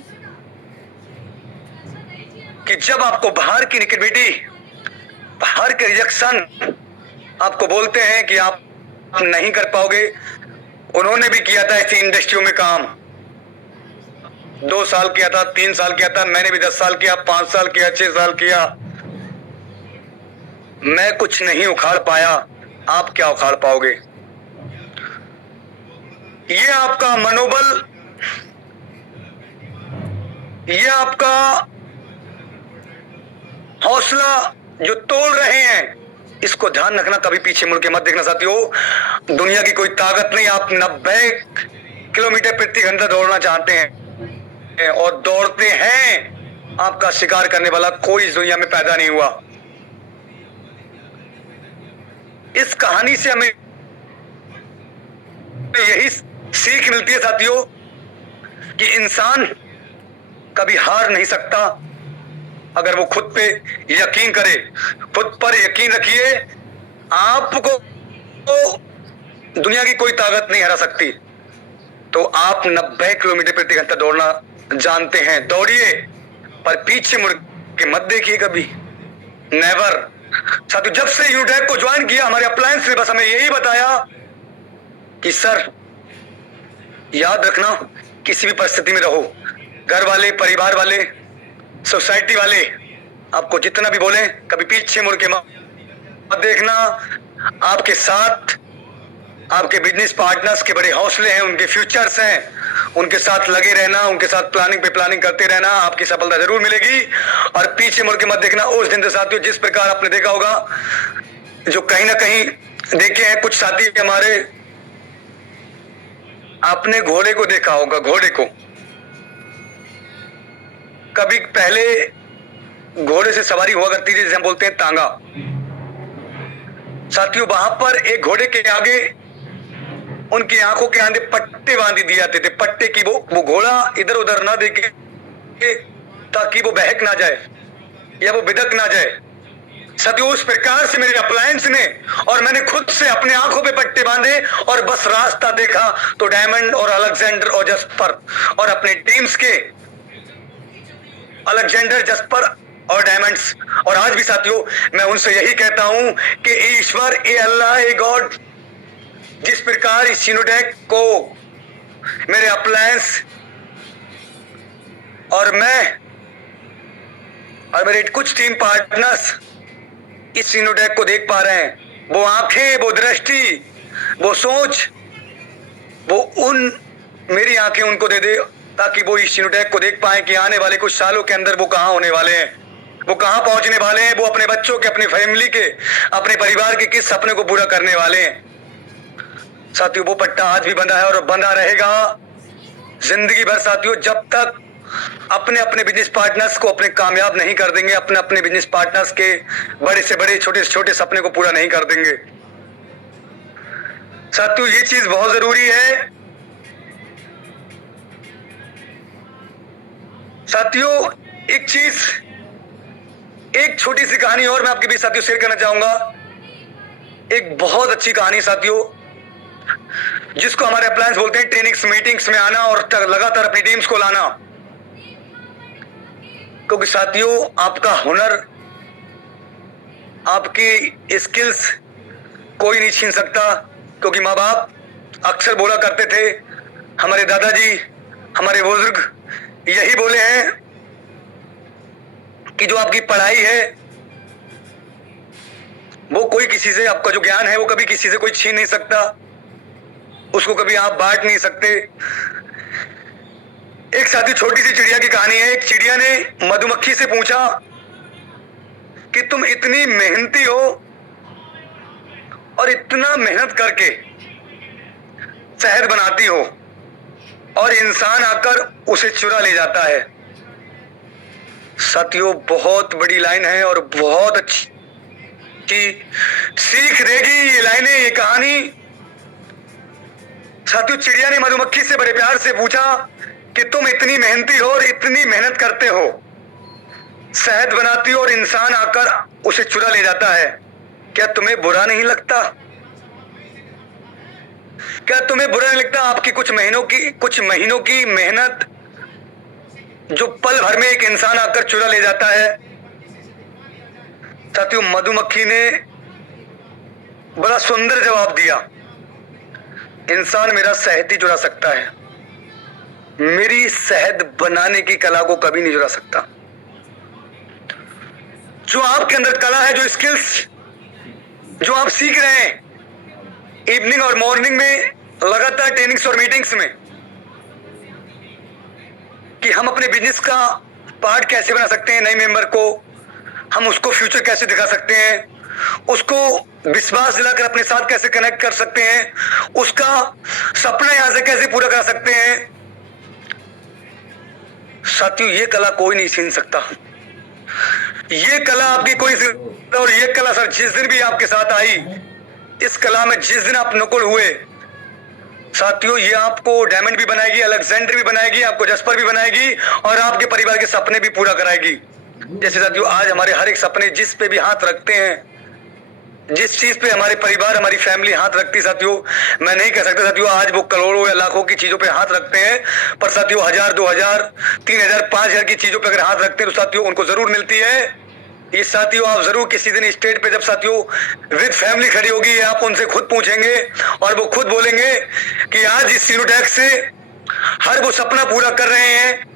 कि जब आपको बाहर की नेगेटिविटी, बाहर के रिजेक्शन आपको बोलते हैं कि आप नहीं कर पाओगे, उन्होंने भी किया था ऐसी इंडस्ट्रियों में काम, 2 साल किया था, 3 साल किया था, मैंने भी 10 साल किया, 5 साल किया, 6 साल किया, मैं कुछ नहीं उखाड़ पाया। आप क्या उखाड़ पाओगे? ये आपका मनोबल, ये आपका हौसला जो तोड़ रहे हैं, इसको ध्यान रखना, कभी पीछे मुड़ के मत देखना साथियों। दुनिया की कोई ताकत नहीं, आप 90 किलोमीटर प्रति घंटा दौड़ना चाहते हैं और दौड़ते हैं, आपका शिकार करने वाला कोई इस दुनिया में पैदा नहीं हुआ। इस कहानी से हमें यही सीख मिलती है साथियों कि इंसान कभी हार नहीं सकता अगर वो खुद पे यकीन करे। खुद पर यकीन रखिए, आपको दुनिया की कोई ताकत नहीं हरा सकती। तो आप 90 किलोमीटर प्रति घंटा दौड़ना जानते हैं, दौड़िए, पर पीछे मुड़ के मत देखिए कभी, नेवर। साथियों, जब से यूनिटैक को ज्वाइन किया हमारे अप्लायंस ने बस हमें यही बताया कि सर याद रखना, किसी भी परिस्थिति में रहो, घर वाले, परिवार वाले, सोसाइटी वाले आपको जितना भी बोले, कभी पीछे मुड़ के मत देखना। आपके साथ आपके बिजनेस पार्टनर्स के बड़े हौसले हैं, उनके फ्यूचर्स हैं, उनके साथ लगे रहना, उनके साथ प्लानिंग पे प्लानिंग करते रहना, आपकी सफलता जरूर मिलेगी। और पीछे मुड़ के मत देखना उस दिन से साथियों, जिस प्रकार आपने देखा होगा, जो कहीं ना कहीं देखे हैं कुछ साथी हमारे, आपने घोड़े को देखा होगा, घोड़े को कभी पहले घोड़े से सवारी हुआ करती थी, जिसे हम बोलते हैं तांगा। साथियों, वहां पर एक घोड़े के आगे उनकी आंखों के आगे पट्टे बांध दिए जाते थे, पट्टे की वो घोड़ा इधर उधर ना देखे, ताकि वो बहक ना जाए या वो बिदक ना जाए। साथियों, उस प्रकार से मेरे अप्लायंस ने और मैंने खुद से अपने आंखों पे पट्टे बांधे और बस रास्ता देखा तो डायमंड और अलेक्जेंडर और जस्पर और अपने टीम्स के अलेक्जेंडर, जस्पर और डायमंड्स। और आज भी साथियों मैं उनसे यही कहता हूं कि ईश्वर, ए अल्लाह, ए गॉड, जिस प्रकार इस यूनिटैक को मेरे अप्लायंस और मैं और मेरे कुछ टीम पार्टनर्स इस यूनिटैक को देख पा रहे हैं, वो आंखें, वो दृष्टि, वो सोच, वो उन मेरी आंखें उनको दे दे, ताकि वो इस यूनिटैक को देख पाए कि आने वाले कुछ सालों के अंदर वो कहां होने वाले हैं, वो कहां पहुंचने वाले हैं, वो अपने बच्चों के, अपने फैमिली के, अपने परिवार के किस सपने को पूरा करने वाले हैं। साथियों, वो पट्टा आज भी बंधा है और बंधा रहेगा जिंदगी भर। साथियों, जब तक अपने अपने बिजनेस पार्टनर्स को अपने कामयाब नहीं कर देंगे, अपने अपने बिजनेस पार्टनर्स के बड़े से बड़े, छोटे से छोटे सपने को पूरा नहीं कर देंगे। साथियों, ये चीज बहुत जरूरी है। साथियों, एक चीज, एक छोटी सी कहानी और मैं आपके बीच साथियों शेयर करना चाहूंगा। एक बहुत अच्छी कहानी साथियों, जिसको हमारे अप्लायंस बोलते हैं ट्रेनिंग्स, मीटिंग्स में आना और लगातार अपनी टीम्स को लाना। क्योंकि साथियों, आपका हुनर, आपकी स्किल्स कोई नहीं छीन सकता। क्योंकि माँ बाप अक्सर बोला करते थे, हमारे दादाजी, हमारे बुजुर्ग यही बोले हैं कि जो आपकी पढ़ाई है वो कोई किसी से, आपका जो ज्ञान है वो कभी किसी से कोई छीन नहीं सकता, उसको कभी आप बांट नहीं सकते। एक साथी छोटी सी चिड़िया की कहानी है। एक चिड़िया ने मधुमक्खी से पूछा कि तुम इतनी मेहनती हो और इतना मेहनत करके शहद बनाती हो और इंसान आकर उसे चुरा ले जाता है। साथियों, बहुत बड़ी लाइन है और बहुत अच्छी सीख देगी ये लाइनें, ये कहानी। साथियों, चिड़िया ने मधुमक्खी से बड़े प्यार से पूछा कि तुम इतनी मेहनती हो और इतनी मेहनत करते हो, शहद बनाती हो और इंसान आकर उसे चुरा ले जाता है, क्या तुम्हें बुरा नहीं लगता? क्या तुम्हें बुरा नहीं लगता आपकी कुछ महीनों की मेहनत जो पल भर में एक इंसान आकर चुरा ले जाता है? साथियों, मधुमक्खी ने बड़ा सुंदर जवाब दिया, इंसान मेरा शहद ही चुरा सकता है, मेरी शहद बनाने की कला को कभी नहीं चुरा सकता। जो आपके अंदर कला है, जो स्किल्स जो आप सीख रहे हैं इवनिंग और मॉर्निंग में लगातार ट्रेनिंग्स और मीटिंग्स में, कि हम अपने बिजनेस का पार्ट कैसे बना सकते हैं, नए मेंबर को हम उसको फ्यूचर कैसे दिखा सकते हैं, उसको विश्वास दिलाकर अपने साथ कैसे कनेक्ट कर सकते हैं, उसका सपना यहां से कैसे पूरा कर सकते हैं। साथियों, ये कला कोई नहीं छीन सकता। ये कला आपकी कोई, और ये कला सर जिस दिन भी आपके साथ आई, इस कला में जिस दिन आप नकुल हुए, साथियों, ये आपको डायमंड भी बनाएगी, अलेक्जेंडर भी बनाएगी, आपको जस्पर भी बनाएगी और आपके परिवार के सपने भी पूरा कराएगी। जैसे साथियों, आज हमारे हर एक सपने जिस पे भी हाथ रखते हैं, जिस चीज पे हमारे परिवार हमारी फैमिली हाथ रखती है साथियों, मैं नहीं कह सकता साथियों आज वो करोड़ों या लाखों की चीजों पे हाथ रखते हैं, पर साथियों 1000, 2000, 3000, 5000 की चीजों पे अगर हाथ रखते हैं तो साथियों उनको जरूर मिलती है। ये साथियों आप जरूर किसी दिन स्टेज पे जब साथियों विद फैमिली खड़ी होगी, आप उनसे खुद पूछेंगे और वो खुद बोलेंगे कि आज इस सीनोटैक्स से हर वो सपना पूरा कर रहे हैं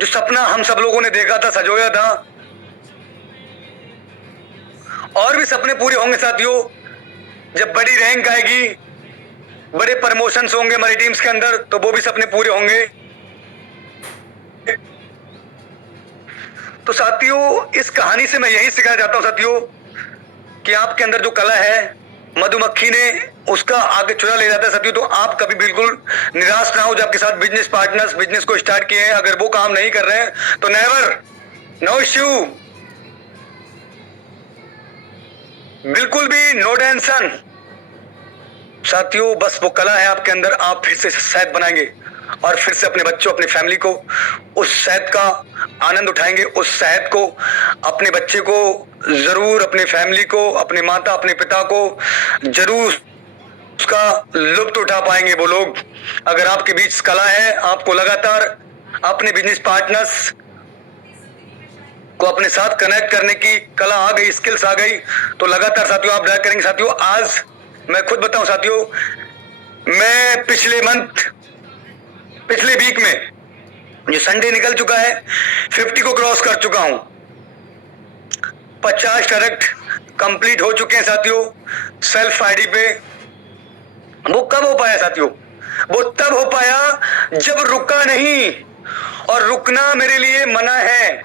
जो सपना हम सब लोगों ने देखा था, सजोया था। और भी सपने पूरे होंगे साथियों, जब बड़ी रैंक आएगी, बड़े प्रमोशंस होंगे हमारी टीम्स के अंदर, तो वो भी सपने पूरे होंगे। तो साथियों इस कहानी से मैं यही सिखाना चाहता हूं साथियों कि आपके अंदर जो कला है, मधुमक्खी ने उसका आगे चुरा ले जाता है साथियों। तो आप कभी बिल्कुल निराश ना हो। जो आपके साथ बिजनेस पार्टनर्स बिजनेस को स्टार्ट किए हैं, अगर वो काम नहीं कर रहे हैं तो नेवर, नो इश्यू, बिल्कुल भी नो टेंशन साथियों। बस वो कला है आपके अंदर, आप फिर से शहद बनाएंगे और फिर से अपने बच्चों अपनी फैमिली को उस शहद का आनंद उठाएंगे। उस शहद को अपने बच्चे को जरूर, अपने फैमिली को, अपने माता अपने पिता को जरूर उसका लुत्फ उठा पाएंगे वो लोग। अगर आपके बीच कला है, आपको लगातार अपने बिजनेस पार्टनर्स को अपने साथ कनेक्ट करने की कला आ गई, स्किल्स आ गई, तो लगातार साथियों आप ड्राइव करेंगे साथियों। आज मैं खुद बताऊं साथियों, मैं पिछले वीक में जो संडे निकल चुका है 50 को क्रॉस कर चुका हूं। 50 डायरेक्ट कंप्लीट हो चुके हैं साथियों सेल्फ आईडी पे। वो कब हो पाया साथियों? वो तब हो पाया जब रुका नहीं, और रुकना मेरे लिए मना है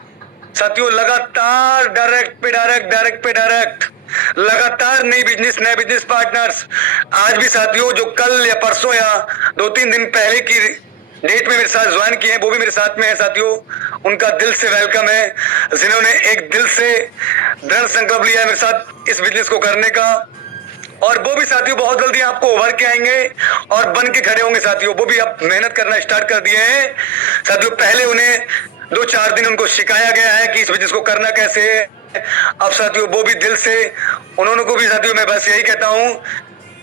साथियों। लगातार डायरेक्ट पे डायरेक्ट लगातार नए बिजनेस पार्टनर्स। आज भी साथियों जो कल या परसों या 2-3 दिन पहले की डेट में मेरे साथ ज्वाइन किए हैं, वो भी मेरे साथ में है साथियों। उनका दिल से वेलकम है, जिन्होंने एक दिल से दृढ़ संकल्प लिया है मेरे साथ इस बिजनेस को करने का। और वो भी साथियों बहुत जल्दी आपको उभर के आएंगे और बन के खड़े होंगे साथियों। वो भी अब मेहनत करना स्टार्ट कर दिए हैं साथियों। पहले उन्हें 2-4 दिन उनको सिखाया गया है कि इस बिजनेस को करना कैसे है। अब साथियों वो भी दिल से, उन्होंने को भी साथियों मैं बस यही कहता हूं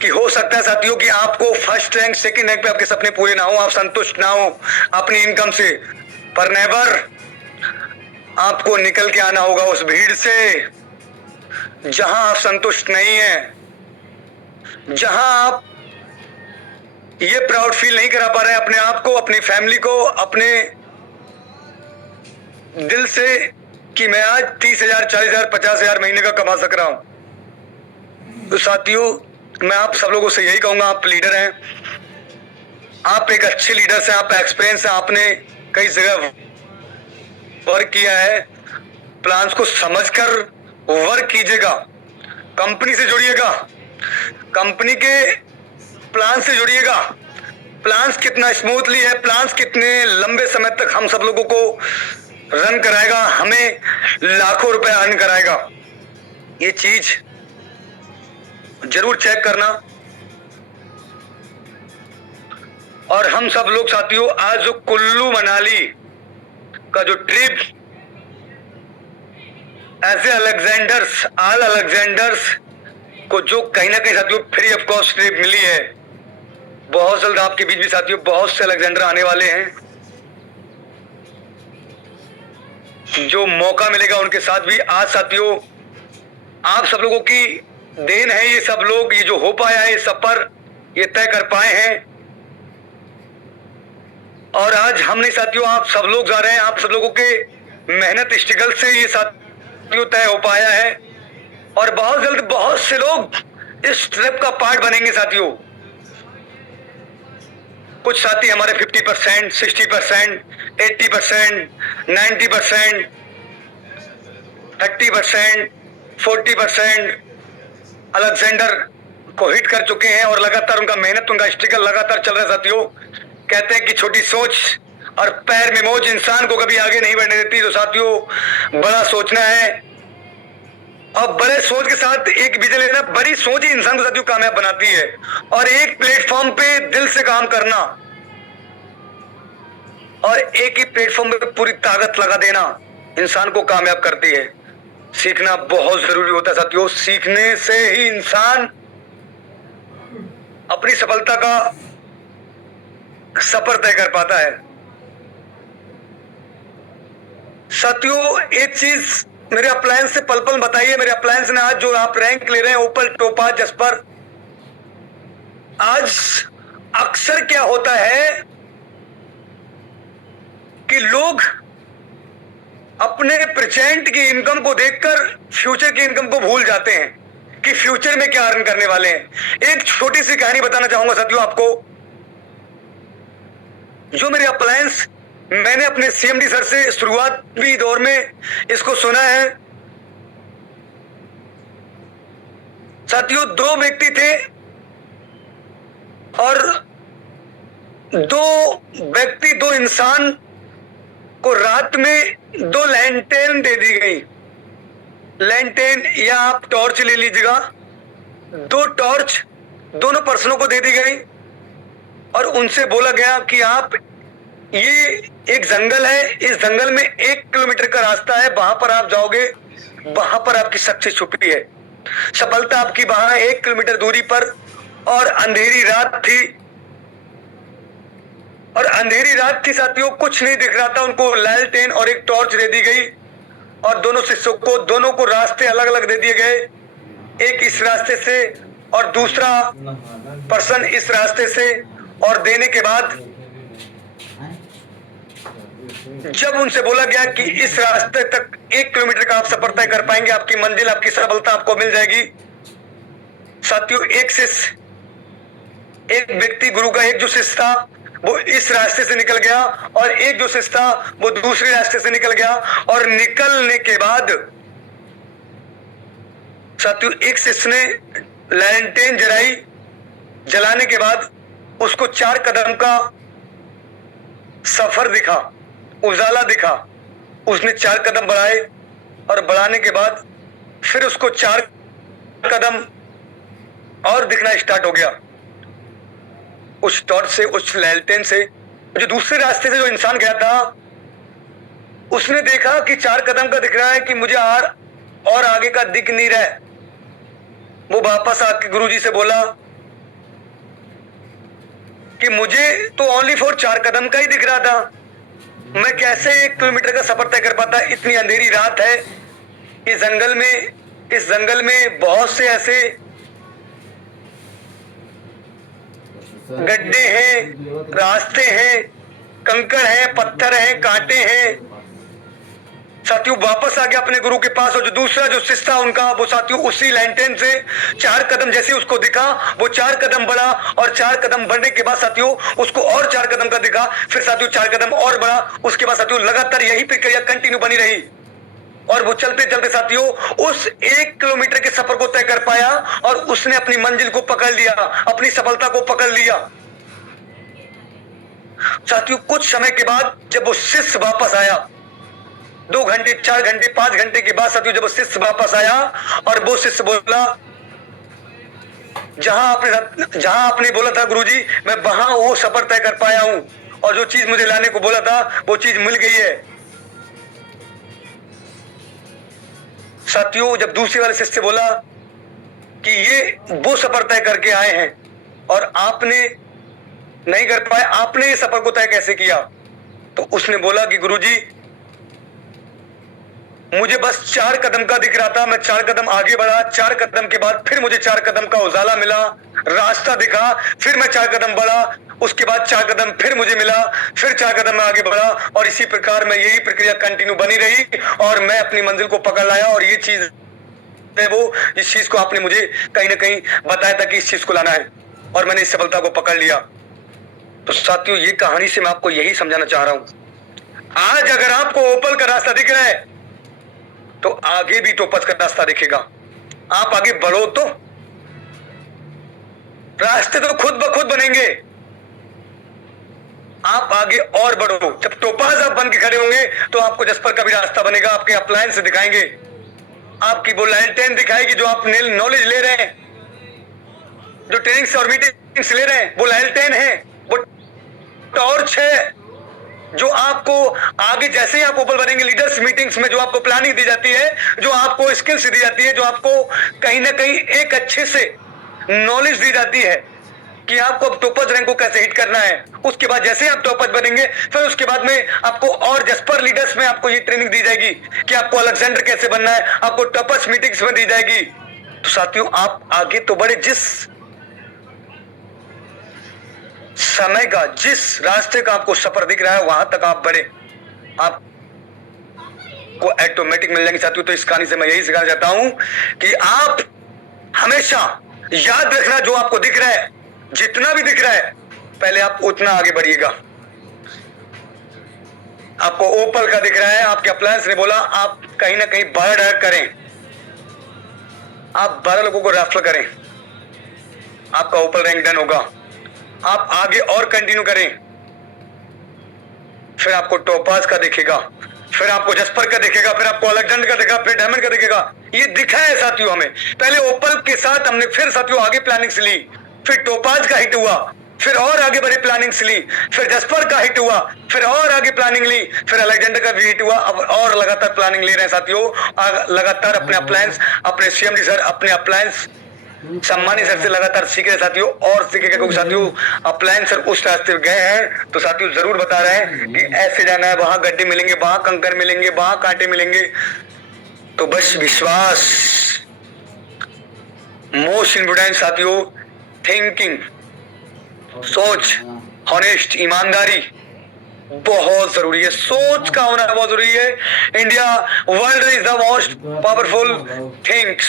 कि हो सकता है साथियों कि आपको फर्स्ट रैंक सेकंड रैंक पे आपके सपने पूरे ना हो, आप संतुष्ट ना हो अपनी इनकम से, पर नेवर, आपको निकल के आना होगा उस भीड़ से जहां आप संतुष्ट नहीं है, जहां आप ये प्राउड फील नहीं करा पा रहे हैं अपने आप को, अपनी फैमिली को, अपने दिल से कि मैं आज 30,000, 40,000, 50,000 महीने का कमा सक रहा हूं। तो साथियों मैं आप सब लोगों से यही कहूंगा, आप लीडर हैं, आप एक अच्छे लीडर से, आप एक्सपीरियंस है, आपने कई जगह वर्क किया है। प्लान्स को समझकर वर्क कीजिएगा, कंपनी से जुड़िएगा, कंपनी के प्लान से जुड़िएगा। प्लान्स कितना स्मूथली है, प्लान्स कितने लंबे समय तक हम सब लोगों को रन कराएगा, हमें लाखों रुपए अर्न कराएगा, ये चीज जरूर चेक करना। और हम सब लोग साथियों आज जो कुल्लू मनाली का जो ट्रिप ऐसे ऑल अलेक्जेंडर्स को जो कहीं ना कहीं साथियों फ्री ऑफ कॉस्ट ट्रिप मिली है, बहुत जल्द आपके बीच भी साथियों बहुत से अलेक्जेंडर आने वाले हैं। जो मौका मिलेगा उनके साथ भी आज साथियों आप सब लोगों की देन है, ये सब लोग, ये जो हो पाया है, ये सफर ये तय कर पाए हैं। और आज हम नहीं साथियों, आप सब लोग जा रहे हैं, आप सब लोगों के मेहनत स्ट्रगल से ये साथियों तय हो पाया है। और बहुत जल्द बहुत से लोग इस ट्रिप का पार्ट बनेंगे साथियों। कुछ साथी हमारे 50%, 60%, 80%, 90%, 30%, 40% अलेक्जेंडर को हिट कर चुके हैं और लगातार उनका मेहनत, उनका स्ट्रगल लगातार चल रहा है साथियों। कहते हैं कि छोटी सोच और पैर में मोच इंसान को कभी आगे नहीं बढ़ने देती। तो साथियों बड़ा सोचना है और बड़े सोच के साथ एक विजन लेना। बड़ी सोच ही इंसान को साथियों कामयाब बनाती है, और एक प्लेटफॉर्म पे दिल से काम करना और एक ही प्लेटफॉर्म पे पूरी ताकत लगा देना इंसान को कामयाब करती है। सीखना बहुत जरूरी होता है साथियों। सीखने से ही इंसान अपनी सफलता का सफर तय कर पाता है। साथियों एक चीज मेरे अप्लायंस से पल पल बताइए, मेरे अप्लायंस ने आज जो आप रैंक ले रहे हैं ओपल, टोपाज, जस्पर, आज अक्सर क्या होता है कि लोग अपने प्रेजेंट की इनकम को देखकर फ्यूचर की इनकम को भूल जाते हैं कि फ्यूचर में क्या अर्न करने वाले हैं। एक छोटी सी कहानी बताना चाहूंगा साथियों आपको, जो मेरे अप्लायंस, मैंने अपने सीएमडी सर से शुरुआती दौर में इसको सुना है। साथियों दो व्यक्ति थे और दो इंसान को रात में 2 लैंटेन दे दी गई। लैंटेन या आप टॉर्च ले लीजिएगा, 2 टॉर्च दोनों पर्सनों को दे दी गई और उनसे बोला गया कि आप, ये एक जंगल है, इस जंगल में 1 किलोमीटर का रास्ता है, वहां पर आप जाओगे, वहां पर आपकी सक्सेस छुपी है, सफलता आपकी वहां 1 किलोमीटर दूरी पर। और अंधेरी रात थी साथियों, कुछ नहीं दिख रहा था। उनको लैलटेन और एक टॉर्च दे दी गई और दोनों शिष्यों को, दोनों को रास्ते अलग अलग दे दिए गए, एक इस रास्ते से और दूसरा पर्सन इस रास्ते से। और देने के बाद जब उनसे बोला गया कि इस रास्ते तक 1 किलोमीटर का आप सफर तय कर पाएंगे, आपकी मंजिल, आपकी सफलता आपको मिल जाएगी। साथियों एक व्यक्ति, गुरु का एक जो शिष्य था वो इस रास्ते से निकल गया और एक जो शिष्य था वो दूसरे रास्ते से निकल गया। और निकलने के बाद साथियों एक शिष्य ने लैंटेन जलाई, जलाने के बाद उसको 4 कदम का सफर दिखा, उजाला दिखा। उसने 4 कदम बढ़ाए और बढ़ाने के बाद फिर उसको 4 कदम और दिखना स्टार्ट हो गया। उस टॉर्च से, उस लैलटेन से, जो दूसरे रास्ते से जो इंसान गया था, उसने देखा कि 4 कदम का दिख रहा है कि मुझे और आगे का दिख नहीं रहा है। वो वापस आके गुरुजी से बोला कि मुझे तो ओनली फॉर 4 कदम का ही दिख रहा था, मैं कैसे 1 किलोमीटर का सफर तय कर पाता। इतनी अंधेरी रात है, इस जंगल में बहुत से ऐसे गड्ढे हैं, रास्ते हैं, कंकड़ हैं, पत्थर हैं, कांटे हैं। साथियों वापस आ गया अपने गुरु के पास और जो दूसरा जो शिष्य था उनका, वो साथियों उसी लैंटेन से 4 कदम जैसे उसको दिखा, वो 4 कदम बढ़ा और 4 कदम बढ़ने के बाद साथियों उसको और 4 कदम का दिखा। फिर साथियों 4 कदम और बढ़ा, उसके बाद साथियों लगातार यही प्रक्रिया कंटिन्यू बनी रही और वो चलते चलते साथियों उस 1 किलोमीटर के सफर को तय कर पाया और उसने अपनी मंजिल को पकड़ लिया, अपनी सफलता को पकड़ लिया। साथियों कुछ समय के बाद जब वो शिष्य वापस आया, 2 घंटे, 4 घंटे, 5 घंटे के बाद साथियों जब वो शिष्य वापस आया और वो शिष्य बोला, जहां आपने बोला था गुरुजी, मैं वहां वो सफर तय कर पाया हूं और जो चीज मुझे लाने को बोला था वो चीज मिल गई है। साथियों जब दूसरे वाले शिष्य से बोला कि ये वो सफर तय करके आए हैं और आपने नहीं कर पाए, आपने ये सफर को तय कैसे किया? तो उसने बोला कि गुरुजी मुझे बस 4 कदम का दिख रहा था, मैं 4 कदम आगे बढ़ा, 4 कदम के बाद फिर मुझे 4 कदम का उजाला मिला, रास्ता दिखा, फिर मैं 4 कदम बढ़ा, उसके बाद 4 कदम फिर मुझे मिला, फिर 4 कदम में आगे बढ़ा और इसी प्रकार में यही प्रक्रिया कंटिन्यू बनी रही और मैं अपनी मंजिल को पकड़ लाया। और ये चीज है वो, इस चीज को आपने मुझे कहीं ना कहीं बताया था कि इस चीज को लाना है और मैंने इस सफलता को पकड़ लिया। तो साथियों ये कहानी से मैं आपको यही समझाना चाह रहा हूं, आज अगर आपको ओपल का रास्ता दिख रहा है तो आगे भी टोपज का रास्ता दिखेगा। आप आगे बढ़ो तो रास्ते तो खुद ब खुद बनेंगे, आप आगे और बढ़ो। जब टोपाज आप बन के खड़े होंगे तो आपको जस्पर का भी रास्ता बनेगा, आपके अप्लायंस दिखाएंगे, आपकी वो लैलटेन दिखाएगी जो आप नॉलेज ले रहे हैं, जो ट्रेनिंग्स और मीटिंग्स ले रहे हैं, वो लैलटेन है, वो टॉर्च है, जो आपको आगे जैसे ही आप ऊपर बढ़ेंगे लीडर्स मीटिंग्स में जो आपको प्लानिंग दी जाती है, जो आपको स्किल्स दी जाती है, जो आपको कहीं ना कहीं एक अच्छे से नॉलेज दी जाती है कि आपको अब टॉपर्स रैंक को कैसे हिट करना है। उसके बाद जैसे ही आप टॉपर्स बनेंगे फिर उसके बाद में आपको और जस्पर लीडर्स में आपको ये ट्रेनिंग दी जाएगी कि आपको अलेक्जेंडर कैसे बनना है, आपको टॉपर्स मीटिंग्स में दी जाएगी। तो साथियों आप आगे तो बढ़े, जिस समय का जिस रास्ते का आपको सफर दिख रहा है वहां तक आप बढ़े, आपको ऑटोमेटिक मिल जाएंगे साथियों। तो इस कहानी से मैं यही सिखाना चाहता हूं कि आप हमेशा याद रखना जो आपको दिख रहा है, जितना भी दिख रहा है पहले आप उतना आगे बढ़िएगा। आपको ओपल का दिख रहा है, आपके अप्लायंस ने बोला आप कहीं ना कहीं 12 करें, आप 12 लोगों को रेफर करें, आपका ओपल रैंक डन होगा। आप आगे और कंटिन्यू करें, फिर आपको टोपाज का दिखेगा, फिर आपको जस्पर का दिखेगा, फिर आपको अलेक्जेंडर का दिखेगा, फिर डायमंड का दिखेगा। ये दिखा है साथियों हमें। पहले ओपल के साथ हमने फिर साथियों आगे प्लानिंग्स ली, फिर टोपाज का हिट हुआ, फिर और आगे बढ़े प्लानिंग्स ली, फिर जस्पर का हिट हुआ, फिर और आगे प्लानिंग ली, फिर अलेक्जेंडर का भी हिट हुआ। अब और लगातार प्लानिंग ले रहे हैं साथियों, लगातार अपने अप्लायंस, अपने सीएमडी सर, अपने अप्लायंस सम्मानी सर से लगातार सीख रहे साथियों और सीखेगा, क्योंकि साथियों अप्लायंस सर उस रास्ते गए हैं तो साथियों जरूर बता रहे हैं कि ऐसे जाना है, वहां गड्ढे मिलेंगे, वहां कंकर मिलेंगे, वहां कांटे मिलेंगे। तो बस विश्वास, मोस्ट इंपोर्टेंट साथियों थिंकिंग, सोच, ऑनेस्ट, ईमानदारी बहुत जरूरी है। सोच का होना बहुत जरूरी है। India world is the most powerful think.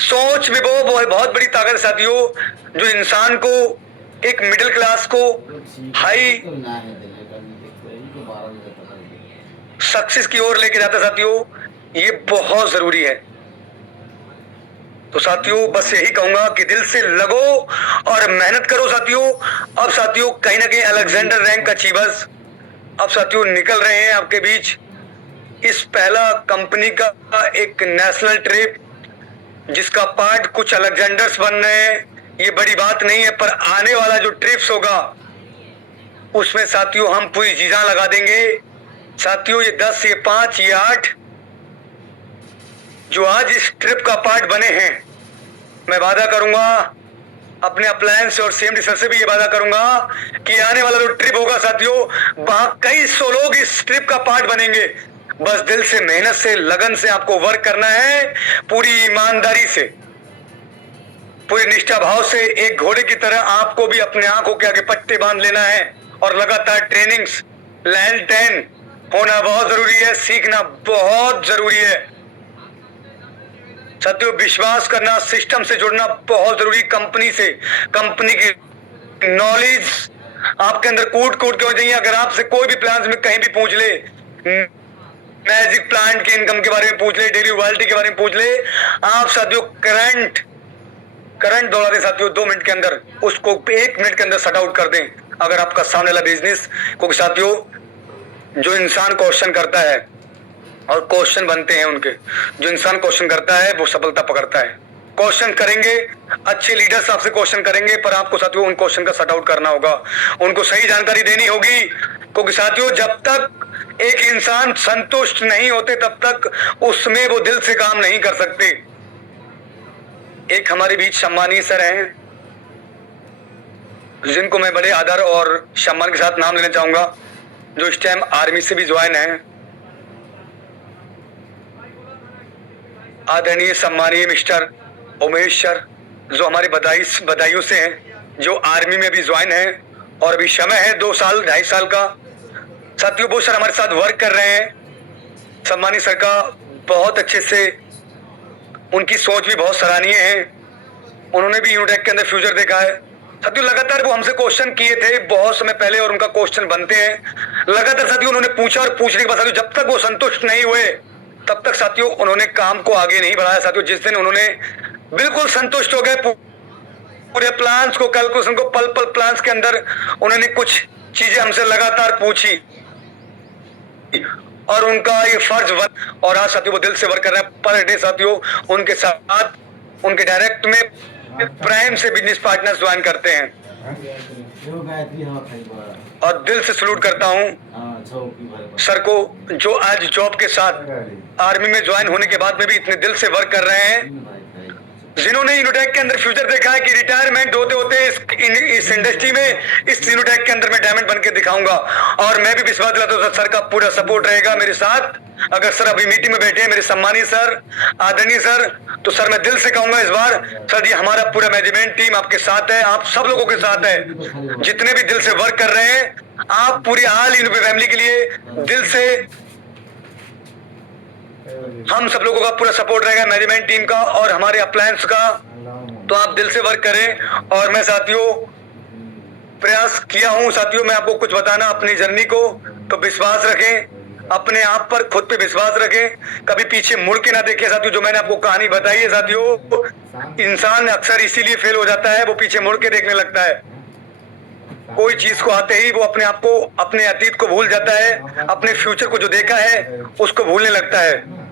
सोच में वो बहुत बड़ी ताकत है साथियों, जो इंसान को, एक मिडिल क्लास को हाई सक्सेस की ओर लेके जाता है साथियों। ये बहुत जरूरी है। तो साथियों बस यही कहूंगा कि दिल से लगो और मेहनत करो साथियों। अब साथियों कहीं ना कहीं अलेक्जेंडर रैंक अचीवर्स अब साथियों निकल रहे हैं आपके बीच। इस पहला कंपनी का एक नेशनल ट्रिप जिसका पार्ट कुछ अलेक्जेंडर्स बन रहे हैं, ये बड़ी बात नहीं है, पर आने वाला जो ट्रिप्स होगा उसमें साथियों हम पूरी जी जान लगा देंगे। साथियों ये 10, ये 5, ये 8 जो आज इस ट्रिप का पार्ट बने हैं, मैं वादा करूंगा अपने अप्लायंस और सीएमडी सर से भी ये वादा करूंगा कि आने वाला जो ट्रिप होगा साथियों, वहां कई 100 लोग इस ट्रिप का पार्ट बनेंगे। बस दिल से, मेहनत से, लगन से आपको वर्क करना है, पूरी ईमानदारी से, पूरी निष्ठा भाव से। एक घोड़े की तरह आपको भी अपने आंखों के आगे पट्टे बांध लेना है और लगातार ट्रेनिंग्स, लेवल 10 होना बहुत जरूरी है, सीखना बहुत जरूरी है साथियों। विश्वास करना, सिस्टम से जुड़ना बहुत जरूरी। कंपनी से, कंपनी की नॉलेज आपके अंदर कूट कूट के हो जाइए। अगर आपसे कोई भी प्लान में कहीं भी पूछ ले, मैजिक प्लांट के इनकम के बारे में पूछ ले, डेली रॉयल्टी के बारे में पूछ ले, आप साथियों करंट दौड़ा दे साथियों 2 मिनट के अंदर, उसको 1 मिनट के अंदर सट आउट कर दें अगर आपका सामने वाला बिजनेस। क्योंकि साथियों जो इंसान क्वेश्चन करता है और क्वेश्चन बनते हैं उनके, जो इंसान क्वेश्चन करता है वो सफलता पकड़ता है। क्वेश्चन करेंगे, अच्छे लीडर्स आपसे क्वेश्चन करेंगे, पर आपको साथियों उन क्वेश्चन का सट आउट करना होगा, उनको सही जानकारी देनी होगी। क्योंकि साथियों जब तक एक इंसान संतुष्ट नहीं होते तब तक उसमें वो दिल से काम नहीं कर सकते। एक हमारे बीच सम्मानीय सर हैं जिनको मैं बड़े आदर और सम्मान के साथ नाम लेना चाहूंगा, जो इस टाइम आर्मी से भी ज्वाइन है। आदरणीय सम्मानीय मिस्टर उमेश सर, जो हमारे बदायूं से हैं, जो आर्मी में भी ज्वाइन है और अभी समय है 2 साल 2.5 साल का। साथियों वो सर हमारे साथ वर्क कर रहे हैं। सम्मानीय सर का बहुत अच्छे से, उनकी सोच भी बहुत सराहनीय है। उन्होंने भी यूटेक के अंदर फ्यूचर देखा है साथियों। लगातार वो हमसे क्वेश्चन किए थे बहुत समय पहले और उनका क्वेश्चन बनते हैं लगातार साथियों। उन्होंने पूछा और पूछने के बाद साथियों जब तक वो संतुष्ट नहीं हुए तब तक साथियों उन्होंने काम को आगे नहीं बढ़ाया साथियों। जिस दिन उन्होंने बिल्कुल संतुष्ट हो गए, पूरे प्लान्स को, कैलकुलेशन को, पल पल प्लान्स के अंदर उन्होंने कुछ चीजें हमसे लगातार पूछी और उनका ये फर्ज बन, और आज साथियों वो दिल से वर्क कर रहे हैं पर डे साथियों। उनके साथ उनके डायरेक्ट में प्राइम से बिजनेस पार्टनर ज्वाइन करते हैं। और दिल से सलूट करता हूँ सर को, जो आज जॉब के साथ आर्मी में ज्वाइन होने के बाद में भी इतने दिल से वर्क कर रहे हैं, जिन्होंने यूनिटेक के अंदर फ्यूचर देखा है कि रिटायरमेंट होते होते इस इंडस्ट्री में, इस यूनिटेक के अंदर मैं डायमंड बन के दिखाऊंगा। और मैं भी विश्वास दिलाता हूं सर का पूरा सपोर्ट रहेगा मेरे साथ। अगर सर अभी मीटिंग में बैठे हैं मेरे सम्मानित सर, आदरणीय सर, तो सर मैं दिल से कहूंगा इस बार सर जी हमारा पूरा मैनेजमेंट टीम आपके साथ है, आप सब लोगों के साथ है, जितने भी दिल से वर्क कर रहे हैं आप पूरी ऑल इन फैमिली के लिए दिल से हम सब लोगों का पूरा सपोर्ट रहेगा, मैनेजमेंट टीम का और हमारे अप्लायंस का। तो आप दिल से वर्क करें। और मैं साथियों प्रयास किया हूं साथियों, मैं आपको कुछ बताना अपनी जर्नी को, तो विश्वास रखें अपने आप पर, खुद पे विश्वास रखें, कभी पीछे मुड़ के ना देखें साथियों। जो मैंने आपको कहानी बताई है साथियों, इंसान अक्सर इसीलिए फेल हो जाता है, वो पीछे मुड़ के देखने लगता है। कोई चीज को आते ही वो अपने आप को, अपने अतीत को भूल जाता है, अपने फ्यूचर को जो देखा है उसको भूलने लगता है।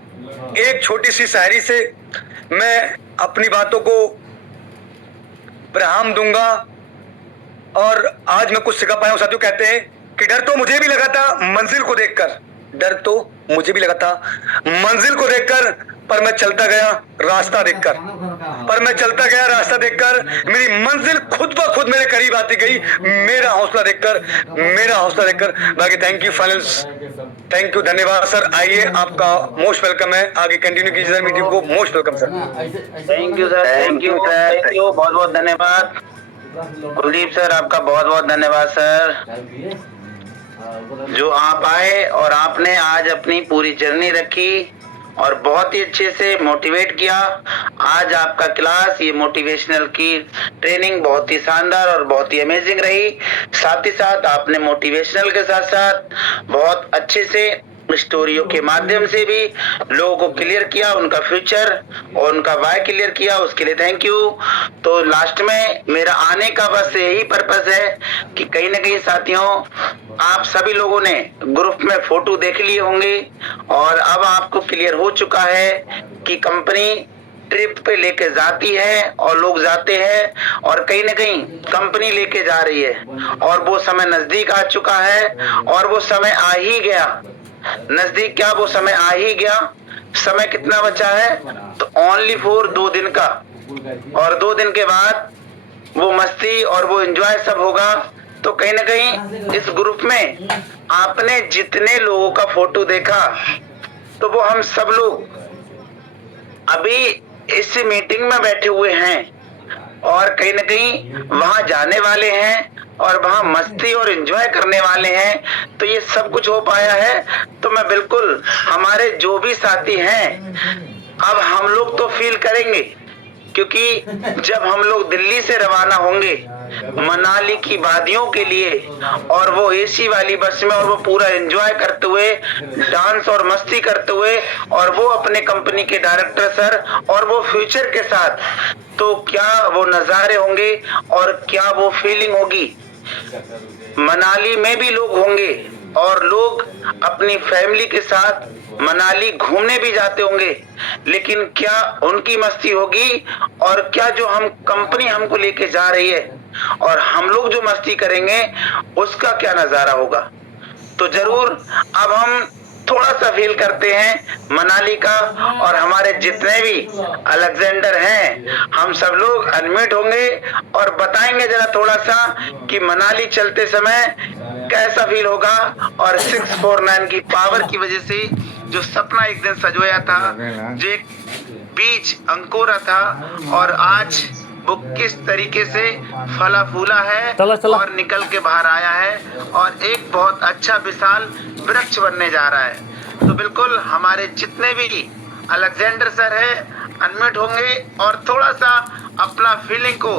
एक छोटी सी शायरी से मैं अपनी बातों को विराम दूंगा और आज मैं कुछ सिखा पाया हूं साथियों। कहते हैं कि डर तो मुझे भी लगा था मंजिल को देखकर, डर तो मुझे भी लगा था मंजिल को देखकर, पर मैं चलता गया रास्ता देखकर, पर मैं चलता गया रास्ता देखकर, मेरी मंजिल खुद ब खुद मेरे करीब आती गई, मेरा हौसला देखकर, मेरा हौसला देखकर। बाकी thank you finals, thank you, धन्यवाद सर। आइए आपका मोस्ट वेलकम है, आगे कंटिन्यू कीजिए सर मीटिंग को। Most welcome sir. Thank you sir, thank you sir, thank you, बहुत बहुत धन्यवाद। कुलदीप सर आपका बहुत बहुत धन्यवाद सर, जो आप आए और आपने आज अपनी पूरी जर्नी रखी और बहुत ही अच्छे से मोटिवेट किया। आज आपका क्लास, ये मोटिवेशनल की ट्रेनिंग बहुत ही शानदार और बहुत ही अमेजिंग रही। साथ ही साथ आपने मोटिवेशनल के साथ साथ बहुत अच्छे से स्टोरियों के माध्यम से भी लोगों को क्लियर किया, उनका फ्यूचर और उनका वाई क्लियर किया, उसके लिए थैंक यू। तो लास्ट में मेरा आने का बस यही पर्पस है कि कहीं ना कहीं साथियों आप सभी लोगों ने ग्रुप में फोटो देख लिए होंगे और अब आपको क्लियर हो चुका है कि कंपनी ट्रिप पे लेके जाती है और लोग जाते हैं और कहीं ना कहीं कंपनी लेके जा रही है और वो समय नजदीक आ चुका है और वो समय आ ही गया। नजदीक क्या, वो समय आ ही गया। समय कितना बचा है, तो ओनली फॉर 2 दिन का, और 2 दिन के बाद वो मस्ती और वो एंजॉय सब होगा। तो कहीं ना कहीं इस ग्रुप में आपने जितने लोगों का फोटो देखा तो वो हम सब लोग अभी इस मीटिंग में बैठे हुए हैं और कहीं ना कहीं वहां जाने वाले हैं और वहां मस्ती और एंजॉय करने वाले हैं। तो ये सब कुछ हो पाया है। तो मैं बिल्कुल, हमारे जो भी साथी हैं अब हम लोग तो फील करेंगे, क्योंकि जब हम लोग दिल्ली से रवाना होंगे मनाली की वादियों के लिए और वो एसी वाली बस में और वो पूरा एंजॉय करते हुए, डांस और मस्ती करते हुए, और वो अपने कंपनी के डायरेक्टर सर और वो फ्यूचर के साथ, तो क्या वो नजारे होंगे और क्या वो फीलिंग होगी। मनाली में भी लोग होंगे और लोग अपनी फैमिली के साथ मनाली घूमने भी जाते होंगे, लेकिन क्या उनकी मस्ती होगी और क्या जो हम कंपनी हमको लेके जा रही है और हम लोग जो मस्ती करेंगे उसका क्या नजारा होगा। तो जरूर अब हम थोड़ा सा फील करते हैं मनाली का, और हमारे जितने भी अलेक्जेंडर हैं हम सब लोग अनम्यूट होंगे और बताएंगे जरा थोड़ा सा कि मनाली चलते समय कैसा फील होगा। और 649 की पावर की वजह से जो सपना एक दिन सजोया था, जो एक बीज अंकुरा था, और आज वो किस तरीके से फला फूला है और निकल के बाहर आया है और एक बहुत अच्छा विशाल वृक्ष बनने जा रहा है। तो बिल्कुल हमारे जितने भी अलेक्जेंडर सर है अनम्यूट होंगे और थोड़ा सा अपना फीलिंग को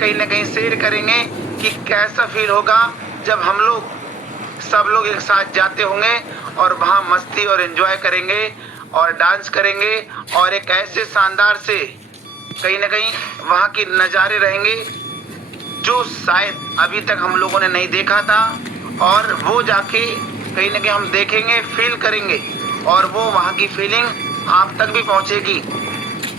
कहीं ना कहीं शेयर करेंगे कि कैसा फील होगा जब हम लोग सब लोग एक साथ जाते होंगे और वहाँ मस्ती और एंजॉय करेंगे और डांस करेंगे और एक ऐसे शानदार से कहीं ना कहीं वहाँ की नज़ारे रहेंगे जो शायद अभी तक हम लोगों ने नहीं देखा था, और वो जाके कहीं ना कहीं हम देखेंगे, फील करेंगे और वो वहाँ की फीलिंग आप तक भी पहुँचेगी।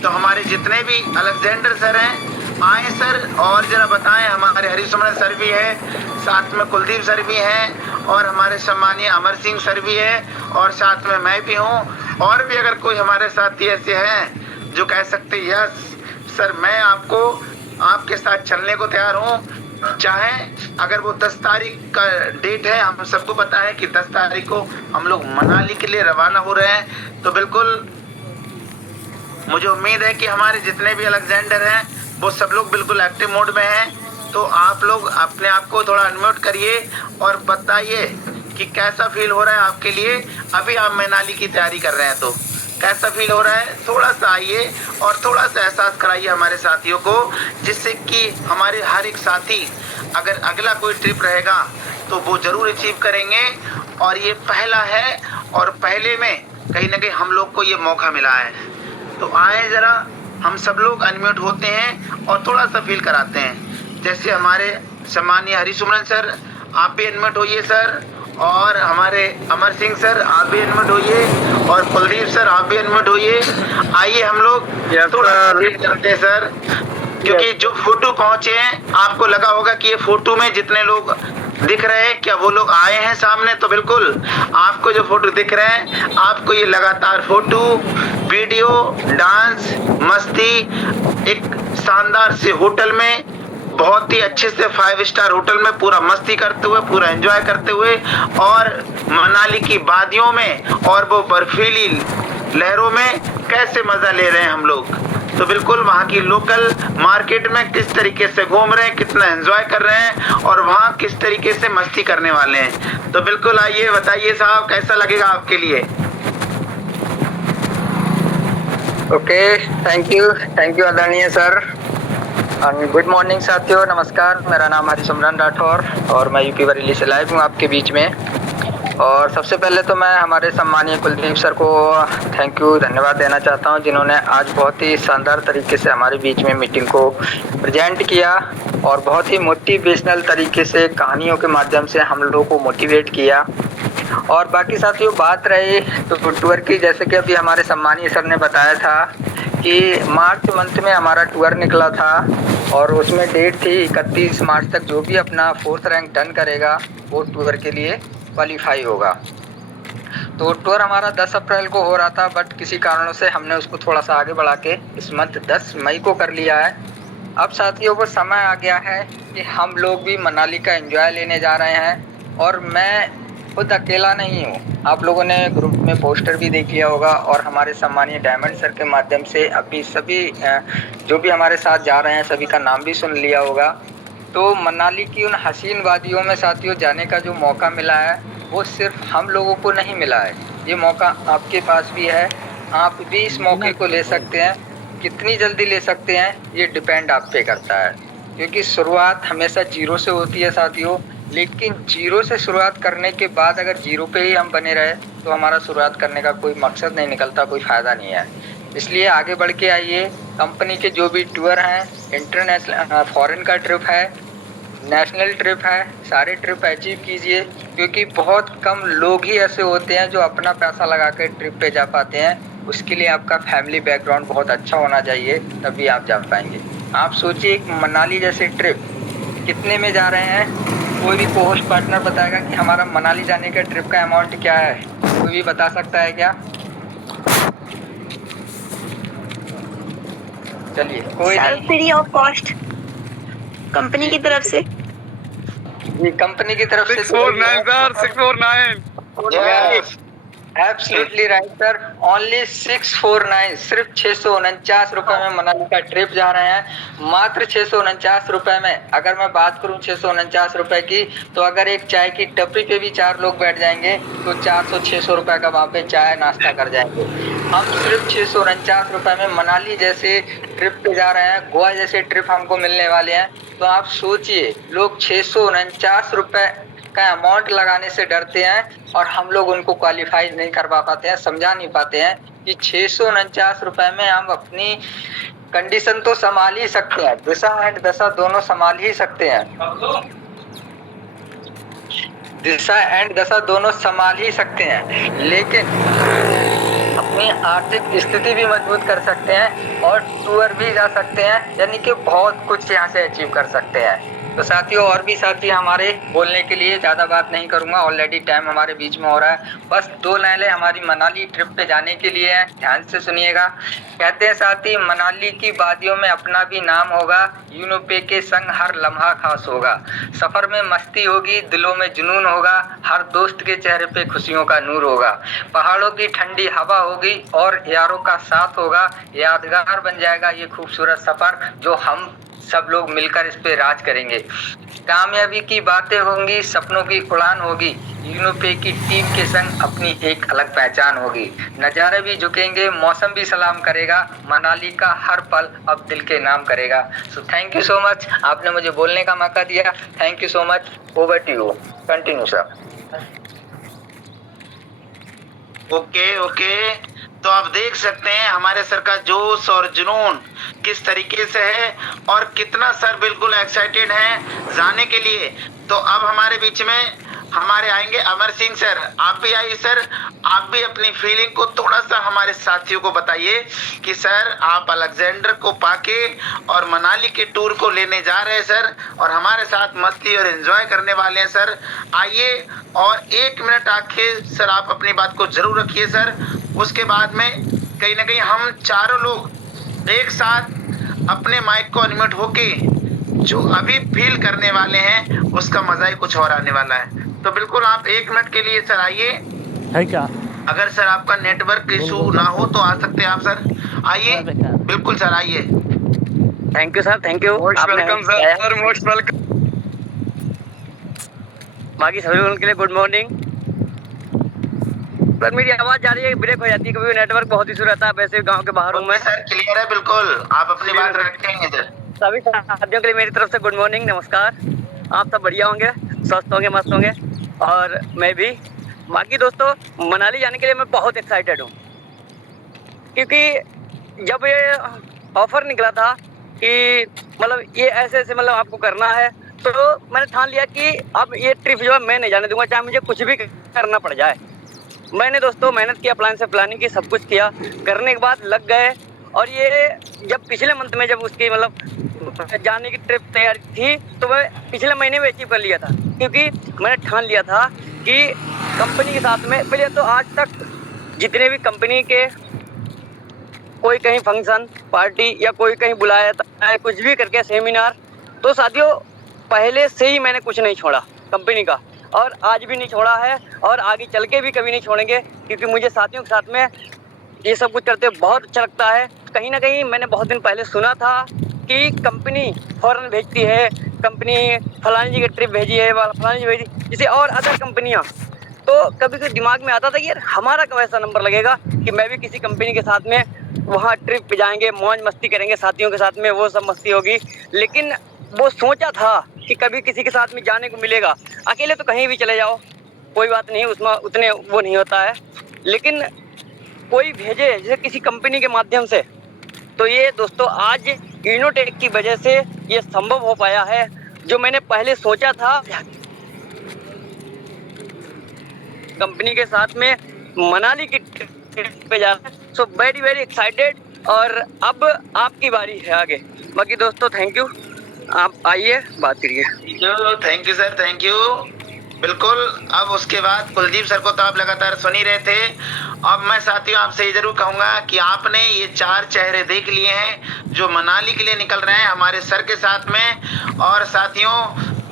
तो हमारे जितने भी अलेक्जेंडर सर हैं आए सर और जरा बताएं। हमारे हरिसुमन सर भी है, साथ में कुलदीप सर भी हैं और हमारे सम्मानीय अमर सिंह सर भी है और साथ में मैं भी हूँ। और भी अगर कोई हमारे साथी ऐसे हैं जो कह सकते यस सर मैं आपके साथ चलने को तैयार हूँ, चाहे अगर वो 10 तारीख का डेट है, हम सबको पता है कि 10 तारीख को हम लोग मनाली के लिए रवाना हो रहे हैं। तो बिल्कुल मुझे उम्मीद है कि हमारे जितने भी अलेक्जेंडर हैं वो सब लोग बिल्कुल एक्टिव मोड में हैं। तो आप लोग अपने आप को थोड़ा अनम्यूट करिए और बताइए कि कैसा फील हो रहा है आपके लिए। अभी आप मनाली की तैयारी कर रहे हैं तो कैसा फील हो रहा है, थोड़ा सा आइए और थोड़ा सा एहसास कराइए हमारे साथियों को, जिससे कि हमारे हर एक साथी अगर अगला कोई ट्रिप रहेगा तो वो जरूर अचीव करेंगे। और ये पहला है और पहले में कहीं ना कहीं हम लोग को ये मौका मिला है। तो आए जरा हम सब लोग अनम्यूट होते हैं और थोड़ा सा फील कराते हैं। जैसे हमारे सम्मानीय हरिसुमन सर आप भी अनम्यूट होइए सर, और हमारे अमर सिंह सर आप भी अनम्यूट होइए, और कुलदीप सर आप भी अनम्यूट होइए। आइए हम लोग थोड़ा फील करते हैं सर, क्योंकि जो फोटो पहुंचे हैं आपको लगा होगा कि ये फोटो में जितने लोग दिख रहे हैं क्या वो लोग आए हैं सामने। तो बिल्कुल आपको जो फोटो दिख रहे हैं आपको ये लगातार फोटो वीडियो डांस मस्ती एक शानदार से होटल में बहुत ही अच्छे से 5 स्टार होटल में पूरा मस्ती करते हुए पूरा एंजॉय करते हुए और मनाली की वादियों में और वो बर्फीली लहरों में कैसे मजा ले रहे हैं हम लोग। तो बिल्कुल वहाँ की लोकल मार्केट में किस तरीके से घूम रहे हैं, कितना एंजॉय कर रहे हैं और वहाँ किस तरीके से मस्ती करने वाले हैं। तो बिल्कुल आइए बताइए साहब कैसा लगेगा आपके लिए। ओके, थैंक यू आदरणीय सर। गुड मॉर्निंग साथियों, नमस्कार। मेरा नाम हरिसिमरन राठौर और मैं यूपी बरेली से लाइव हूँ आपके बीच में। और सबसे पहले तो मैं हमारे सम्मानीय कुलदीप सर को थैंक यू धन्यवाद देना चाहता हूँ, जिन्होंने आज बहुत ही शानदार तरीके से हमारे बीच में मीटिंग को प्रेजेंट किया और बहुत ही मोटिवेशनल तरीके से कहानियों के माध्यम से हम लोगों को मोटिवेट किया। और बाकी साथियों बात रही तो टूर की, जैसे कि अभी हमारे सम्मानीय सर ने बताया था कि मार्च मंथ में हमारा टूर निकला था और उसमें डेट थी 31 मार्च तक। जो भी अपना 4th रैंक डन करेगा वो टूर के लिए क्वालिफाई होगा। तो टूर हमारा 10 अप्रैल को हो रहा था, बट किसी कारणों से हमने उसको थोड़ा सा आगे बढ़ा के इस मंथ 10 मई को कर लिया है। अब साथियों वो समय आ गया है कि हम लोग भी मनाली का एंजॉय लेने जा रहे हैं। और मैं खुद अकेला नहीं हूँ, आप लोगों ने ग्रुप में पोस्टर भी देख लिया होगा और हमारे सम्मानीय डायमंड सर के माध्यम से अभी सभी जो भी हमारे साथ जा रहे हैं सभी का नाम भी सुन लिया होगा। तो मनाली की उन हसीन वादियों में साथियों जाने का जो मौका मिला है वो सिर्फ हम लोगों को नहीं मिला है, ये मौका आपके पास भी है। आप भी इस मौके को ले सकते हैं। कितनी जल्दी ले सकते हैं ये डिपेंड आप पे करता है, क्योंकि शुरुआत हमेशा जीरो से होती है साथियों। लेकिन जीरो से शुरुआत करने के बाद अगर जीरो पे ही हम बने रहे तो हमारा शुरुआत करने का कोई मकसद नहीं निकलता, कोई फ़ायदा नहीं है। इसलिए आगे बढ़ के आइए। कंपनी के जो भी टूर हैं, इंटरनेशनल फॉरेन का ट्रिप है, नेशनल ट्रिप है, सारे ट्रिप अचीव कीजिए, क्योंकि बहुत कम लोग ही ऐसे होते हैं जो अपना पैसा लगा कर ट्रिप पे जा पाते हैं। उसके लिए आपका फैमिली बैकग्राउंड बहुत अच्छा होना चाहिए, तभी आप जा पाएंगे। आप सोचिए मनाली जैसे ट्रिप कितने में जा रहे हैं। कोई भी पोस्ट पार्टनर बताएगा कि हमारा मनाली जाने का ट्रिप का अमाउंट क्या है? कोई भी बता सकता है क्या? चलिए कोई नहीं, फ्री ऑफ कॉस्ट कंपनी की तरफ से। ये कंपनी की तरफ से 649 sir, 649। Absolutely right sir, only 649, सिर्फ 649 रुपए में मनाली का ट्रिप जा रहे हैं। मात्र 649 रुपए में। अगर मैं बात करूं 649 रुपए की, तो अगर एक चाय की टपरी पे भी 4 लोग बैठ जाएंगे तो 400-600 रुपए का वहाँ पे चाय नाश्ता कर जाएंगे। हम सिर्फ 649 रुपए में मनाली जैसे ट्रिप पे जा रहे हैं, गोवा जैसे ट्रिप हमको मिलने वाले हैं। तो आप सोचिए, लोग 649 रुपए का अमाउंट लगाने से डरते हैं और हम लोग उनको क्वालिफाई नहीं करवा पाते हैं, समझा नहीं पाते हैं कि 649 रुपए में हम अपनी कंडीशन तो संभाल ही सकते हैं, दिशा एंड दशा दोनों संभाल ही सकते हैं, दिशा एंड दशा दोनों संभाल ही सकते हैं। लेकिन अपनी आर्थिक स्थिति भी मजबूत कर सकते हैं और टूर भी जा सकते हैं, यानी कि बहुत कुछ यहाँ से अचीव कर सकते हैं। तो साथियों, और भी साथी हमारे बोलने के लिए, ज़्यादा बात नहीं करूँगा, ऑलरेडी टाइम हमारे बीच में हो रहा है। बस 2 लाइनें हमारी मनाली ट्रिप पे जाने के लिए है, ध्यान से सुनिएगा। कहते हैं साथी, मनाली की वादियों में अपना भी नाम होगा, यूनोपे के संग हर लम्हा खास होगा। सफ़र में मस्ती होगी, दिलों में जुनून होगा, हर दोस्त के चेहरे पे खुशियों का नूर होगा। पहाड़ों की ठंडी हवा होगी और यारों का साथ होगा। यादगार बन जाएगा ये खूबसूरत सफ़र, जो हम सब लोग मिलकर इस पे राज करेंगे। कामयाबी की बातें होंगी, सपनों की उड़ान होगी, यूनोपे की टीम के संग अपनी एक अलग पहचान होगी। नज़ारे भी झुकेंगे, मौसम भी सलाम करेगा, मनाली का हर पल अब दिल के नाम करेगा। So thank you so much, आपने मुझे बोलने का मौका दिया। Thank you so much. Over to you, continue sir. Okay, तो आप देख सकते हैं हमारे सर का जोश और जुनून किस तरीके से है और कितना सर बिल्कुल एक्साइटेड हैं जाने के लिए। तो अब हमारे बीच में हमारे आएंगे अमर सिंह सर। आप भी आइए सर, आप भी अपनी फीलिंग को थोड़ा सा हमारे साथियों को बताइए कि सर आप अलेक्जेंडर को पाके और मनाली के टूर को लेने जा रहे हैं सर, और हमारे साथ मस्ती और एंजॉय करने वाले हैं सर। आइए और 1 मिनट आके सर आप अपनी बात को जरूर रखिए सर। उसके बाद में कहीं ना कहीं हम चारों लोग एक साथ अपने माइक को अनम्यूट होके जो अभी फील करने वाले हैं उसका मजा ही कुछ और आने वाला है। तो बिल्कुल आप 1 मिनट के लिए सर आइए। है क्या? अगर सर आपका नेटवर्क इशू ना हो तो आ सकते हैं आप सर, आइए बिल्कुल सर, आइए। Thank you sir, thank you. Most welcome sir, most welcome. बाकी सभी लोगों के लिए गुड मॉर्निंग। सर मेरी आवाज़ जा रही है, ब्रेक हो जाती है कभी, नेटवर्क बहुत इशू रहता है, वैसे गांव के बाहर हूँ मैं। सर क्लियर है बिल्कुल, आप अपनी बात रखेंगे सर। सभी साथियों के लिए मेरी तरफ से गुड मॉर्निंग, नमस्कार। आप सब बढ़िया होंगे, स्वस्थ होंगे, मस्त होंगे, और मैं भी। बाकी दोस्तों, मनाली जाने के लिए मैं बहुत एक्साइटेड हूँ, क्योंकि जब ये ऑफ़र निकला था कि मतलब ये ऐसे ऐसे मतलब आपको करना है, तो मैंने ठान लिया कि अब ये ट्रिप जो है मैं नहीं जाने दूंगा, चाहे मुझे कुछ भी करना पड़ जाए। मैंने दोस्तों मेहनत किया, प्लान से प्लानिंग की, सब कुछ किया, करने के बाद लग गए। और ये जब पिछले मंथ में जब उसकी मतलब जाने की ट्रिप तैयार थी, तो मैं पिछले महीने में अचीव कर लिया था, क्योंकि मैंने ठान लिया था कि कंपनी के साथ में, पहले तो आज तक जितने भी कंपनी के कोई कहीं फंक्शन पार्टी या कोई कहीं बुलाया था, कुछ भी करके सेमिनार, तो साथियों पहले से ही मैंने कुछ नहीं छोड़ा कंपनी का, और आज भी नहीं छोड़ा है और आगे चल के भी कभी नहीं छोड़ेंगे, क्योंकि मुझे साथियों के साथ में ये सब कुछ करते बहुत अच्छा लगता है। कहीं ना कहीं मैंने बहुत दिन पहले सुना था कि कंपनी फ़ौरन भेजती है, कंपनी फलानी जी की ट्रिप भेजी है, फलानी जी भेजी, जैसे और अदर कंपनियाँ, तो कभी कभी दिमाग में आता था कि यार हमारा कब ऐसा नंबर लगेगा कि मैं भी किसी कंपनी के साथ में वहाँ ट्रिप पे जाएंगे, मौज मस्ती करेंगे साथियों के साथ में, वो सब मस्ती होगी। लेकिन वो सोचा था कि कभी किसी के साथ में जाने को मिलेगा। अकेले तो कहीं भी चले जाओ, कोई बात नहीं, उसमें उतने वो नहीं होता है, लेकिन कोई भेजे जैसे किसी कंपनी के माध्यम से, तो ये दोस्तों आज यूनोटेक की वजह से ये संभव हो पाया है। जो मैंने पहले सोचा था कंपनी के साथ में मनाली की ट्रिप पे जाना, सो वेरी वेरी एक्साइटेड। और अब आपकी बारी है आगे। बाकी दोस्तों थैंक यू, आप आइए बात करिए। Thank you sir, thank you. बिल्कुल, अब उसके बाद कुलदीप सर को तो आप लगातार सुन ही रहे थे। अब मैं साथियों आपसे ये जरूर कहूँगा कि आपने ये 4 चेहरे देख लिए हैं जो मनाली के लिए निकल रहे हैं हमारे सर के साथ में। और साथियों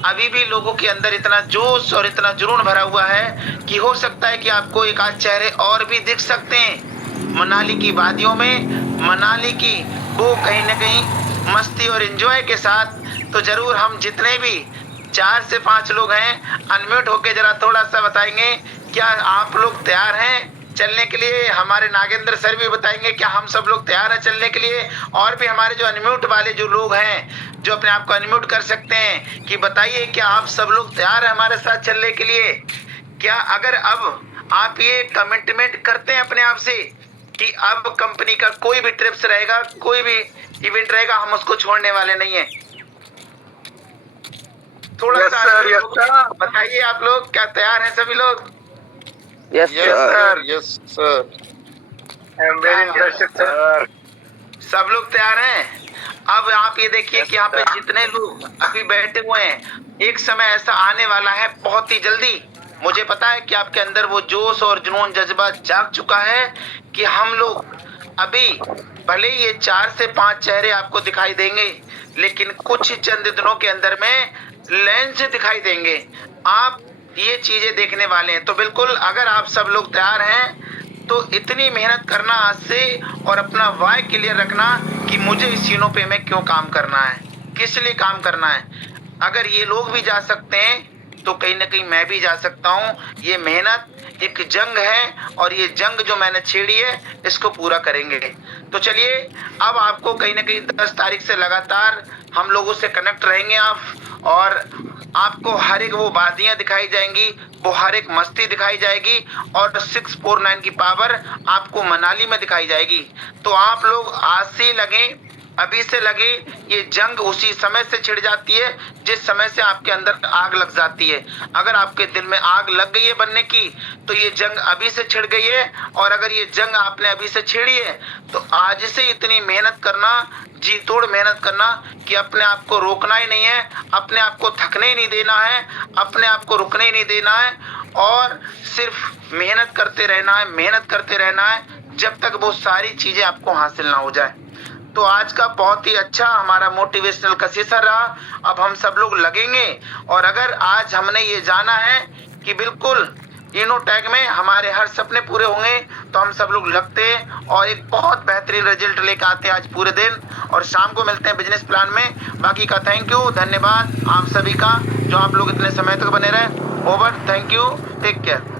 अभी भी लोगों के अंदर इतना जोश और इतना जुनून भरा हुआ है कि हो सकता है कि आपको एक आध चेहरे और भी दिख सकते हैं मनाली की वादियों में, मनाली की वो कहीं ना कहीं मस्ती और एंजॉय के साथ। तो जरूर हम जितने भी 4 से 5 लोग हैं अनम्यूट होके जरा थोड़ा सा बताएंगे, क्या आप लोग तैयार हैं चलने के लिए? हमारे नागेंद्र सर भी बताएंगे क्या हम सब लोग तैयार हैं चलने के लिए। और भी हमारे जो अनम्यूट वाले जो लोग हैं जो अपने आप को अनम्यूट कर सकते हैं, कि बताइए क्या आप सब लोग तैयार हैं हमारे साथ चलने के लिए? क्या अगर अब आप ये कमिटमेंट करते हैं अपने आप से कि अब कंपनी का कोई भी ट्रिप्स रहेगा, कोई भी इवेंट रहेगा, हम उसको छोड़ने वाले नहीं है? थोड़ा सा बताइए आप लोग, क्या तैयार हैं सभी लोग? Yes sir, yes sir. I am very interested sir. सब लोग तैयार हैं? अब आप ये देखिए कि यहाँ पे जितने लोग अभी बैठे हुए हैं, एक समय ऐसा आने वाला है बहुत ही जल्दी। मुझे पता है कि आपके अंदर वो जोश और जुनून जज्बा जाग चुका है कि हम लोग अभी भले ये 4 से 5 चेहरे आपको दिखाई देंगे, लेकिन कुछ ही चंद दिनों के अंदर में लेंस दिखाई देंगे। आप ये चीजें देखने वाले हैं। तो बिल्कुल अगर आप सब लोग तैयार हैं तो इतनी मेहनत करना आज से और अपना वाय क्लियर रखना कि मुझे इस चीनों पे में क्यों काम करना है, किस लिए काम करना है। अगर ये लोग भी जा सकते हैं तो कहीं ना कहीं मैं भी जा सकता हूँ। ये मेहनत एक जंग है और ये जंग जो मैंने छेड़ी है इसको पूरा करेंगे। तो चलिए अब आपको कहीं ना कहीं 10 तारीख से लगातार हम लोगों से कनेक्ट रहेंगे आप, और आपको हर एक वो वादियां दिखाई जाएंगी, वो हर एक मस्ती दिखाई जाएगी, और 649 की पावर आपको मनाली में दिखाई जाएगी। तो आप लोग आज से लगे, अभी से लगे। ये जंग उसी समय से छिड़ जाती है जिस समय से आपके अंदर आग लग जाती है। अगर आपके दिल में आग लग गई है बनने की तो ये जंग अभी से छिड़ गई है, और अगर ये जंग आपने अभी से छेड़ी है तो आज से इतनी मेहनत करना, जी तोड़ मेहनत करना कि अपने आप को रोकना ही नहीं है, अपने आप को थकने ही नहीं देना है, अपने आप को रुकने ही नहीं देना है, और सिर्फ मेहनत करते रहना है, मेहनत करते रहना है जब तक वो सारी चीजें आपको हासिल ना हो जाए। तो आज का बहुत ही अच्छा हमारा मोटिवेशनल का सेशन रहा। अब हम सब लोग लगेंगे, और अगर आज हमने ये जाना है कि बिल्कुल इनोटैग में हमारे हर सपने पूरे होंगे तो हम सब लोग लगते हैं और एक बहुत बेहतरीन रिजल्ट लेकर आते हैं आज पूरे दिन, और शाम को मिलते हैं बिजनेस प्लान में। बाकी का थैंक यू, धन्यवाद आप सभी का जो आप लोग इतने समय तक बने रहे। Over, thank you, take care.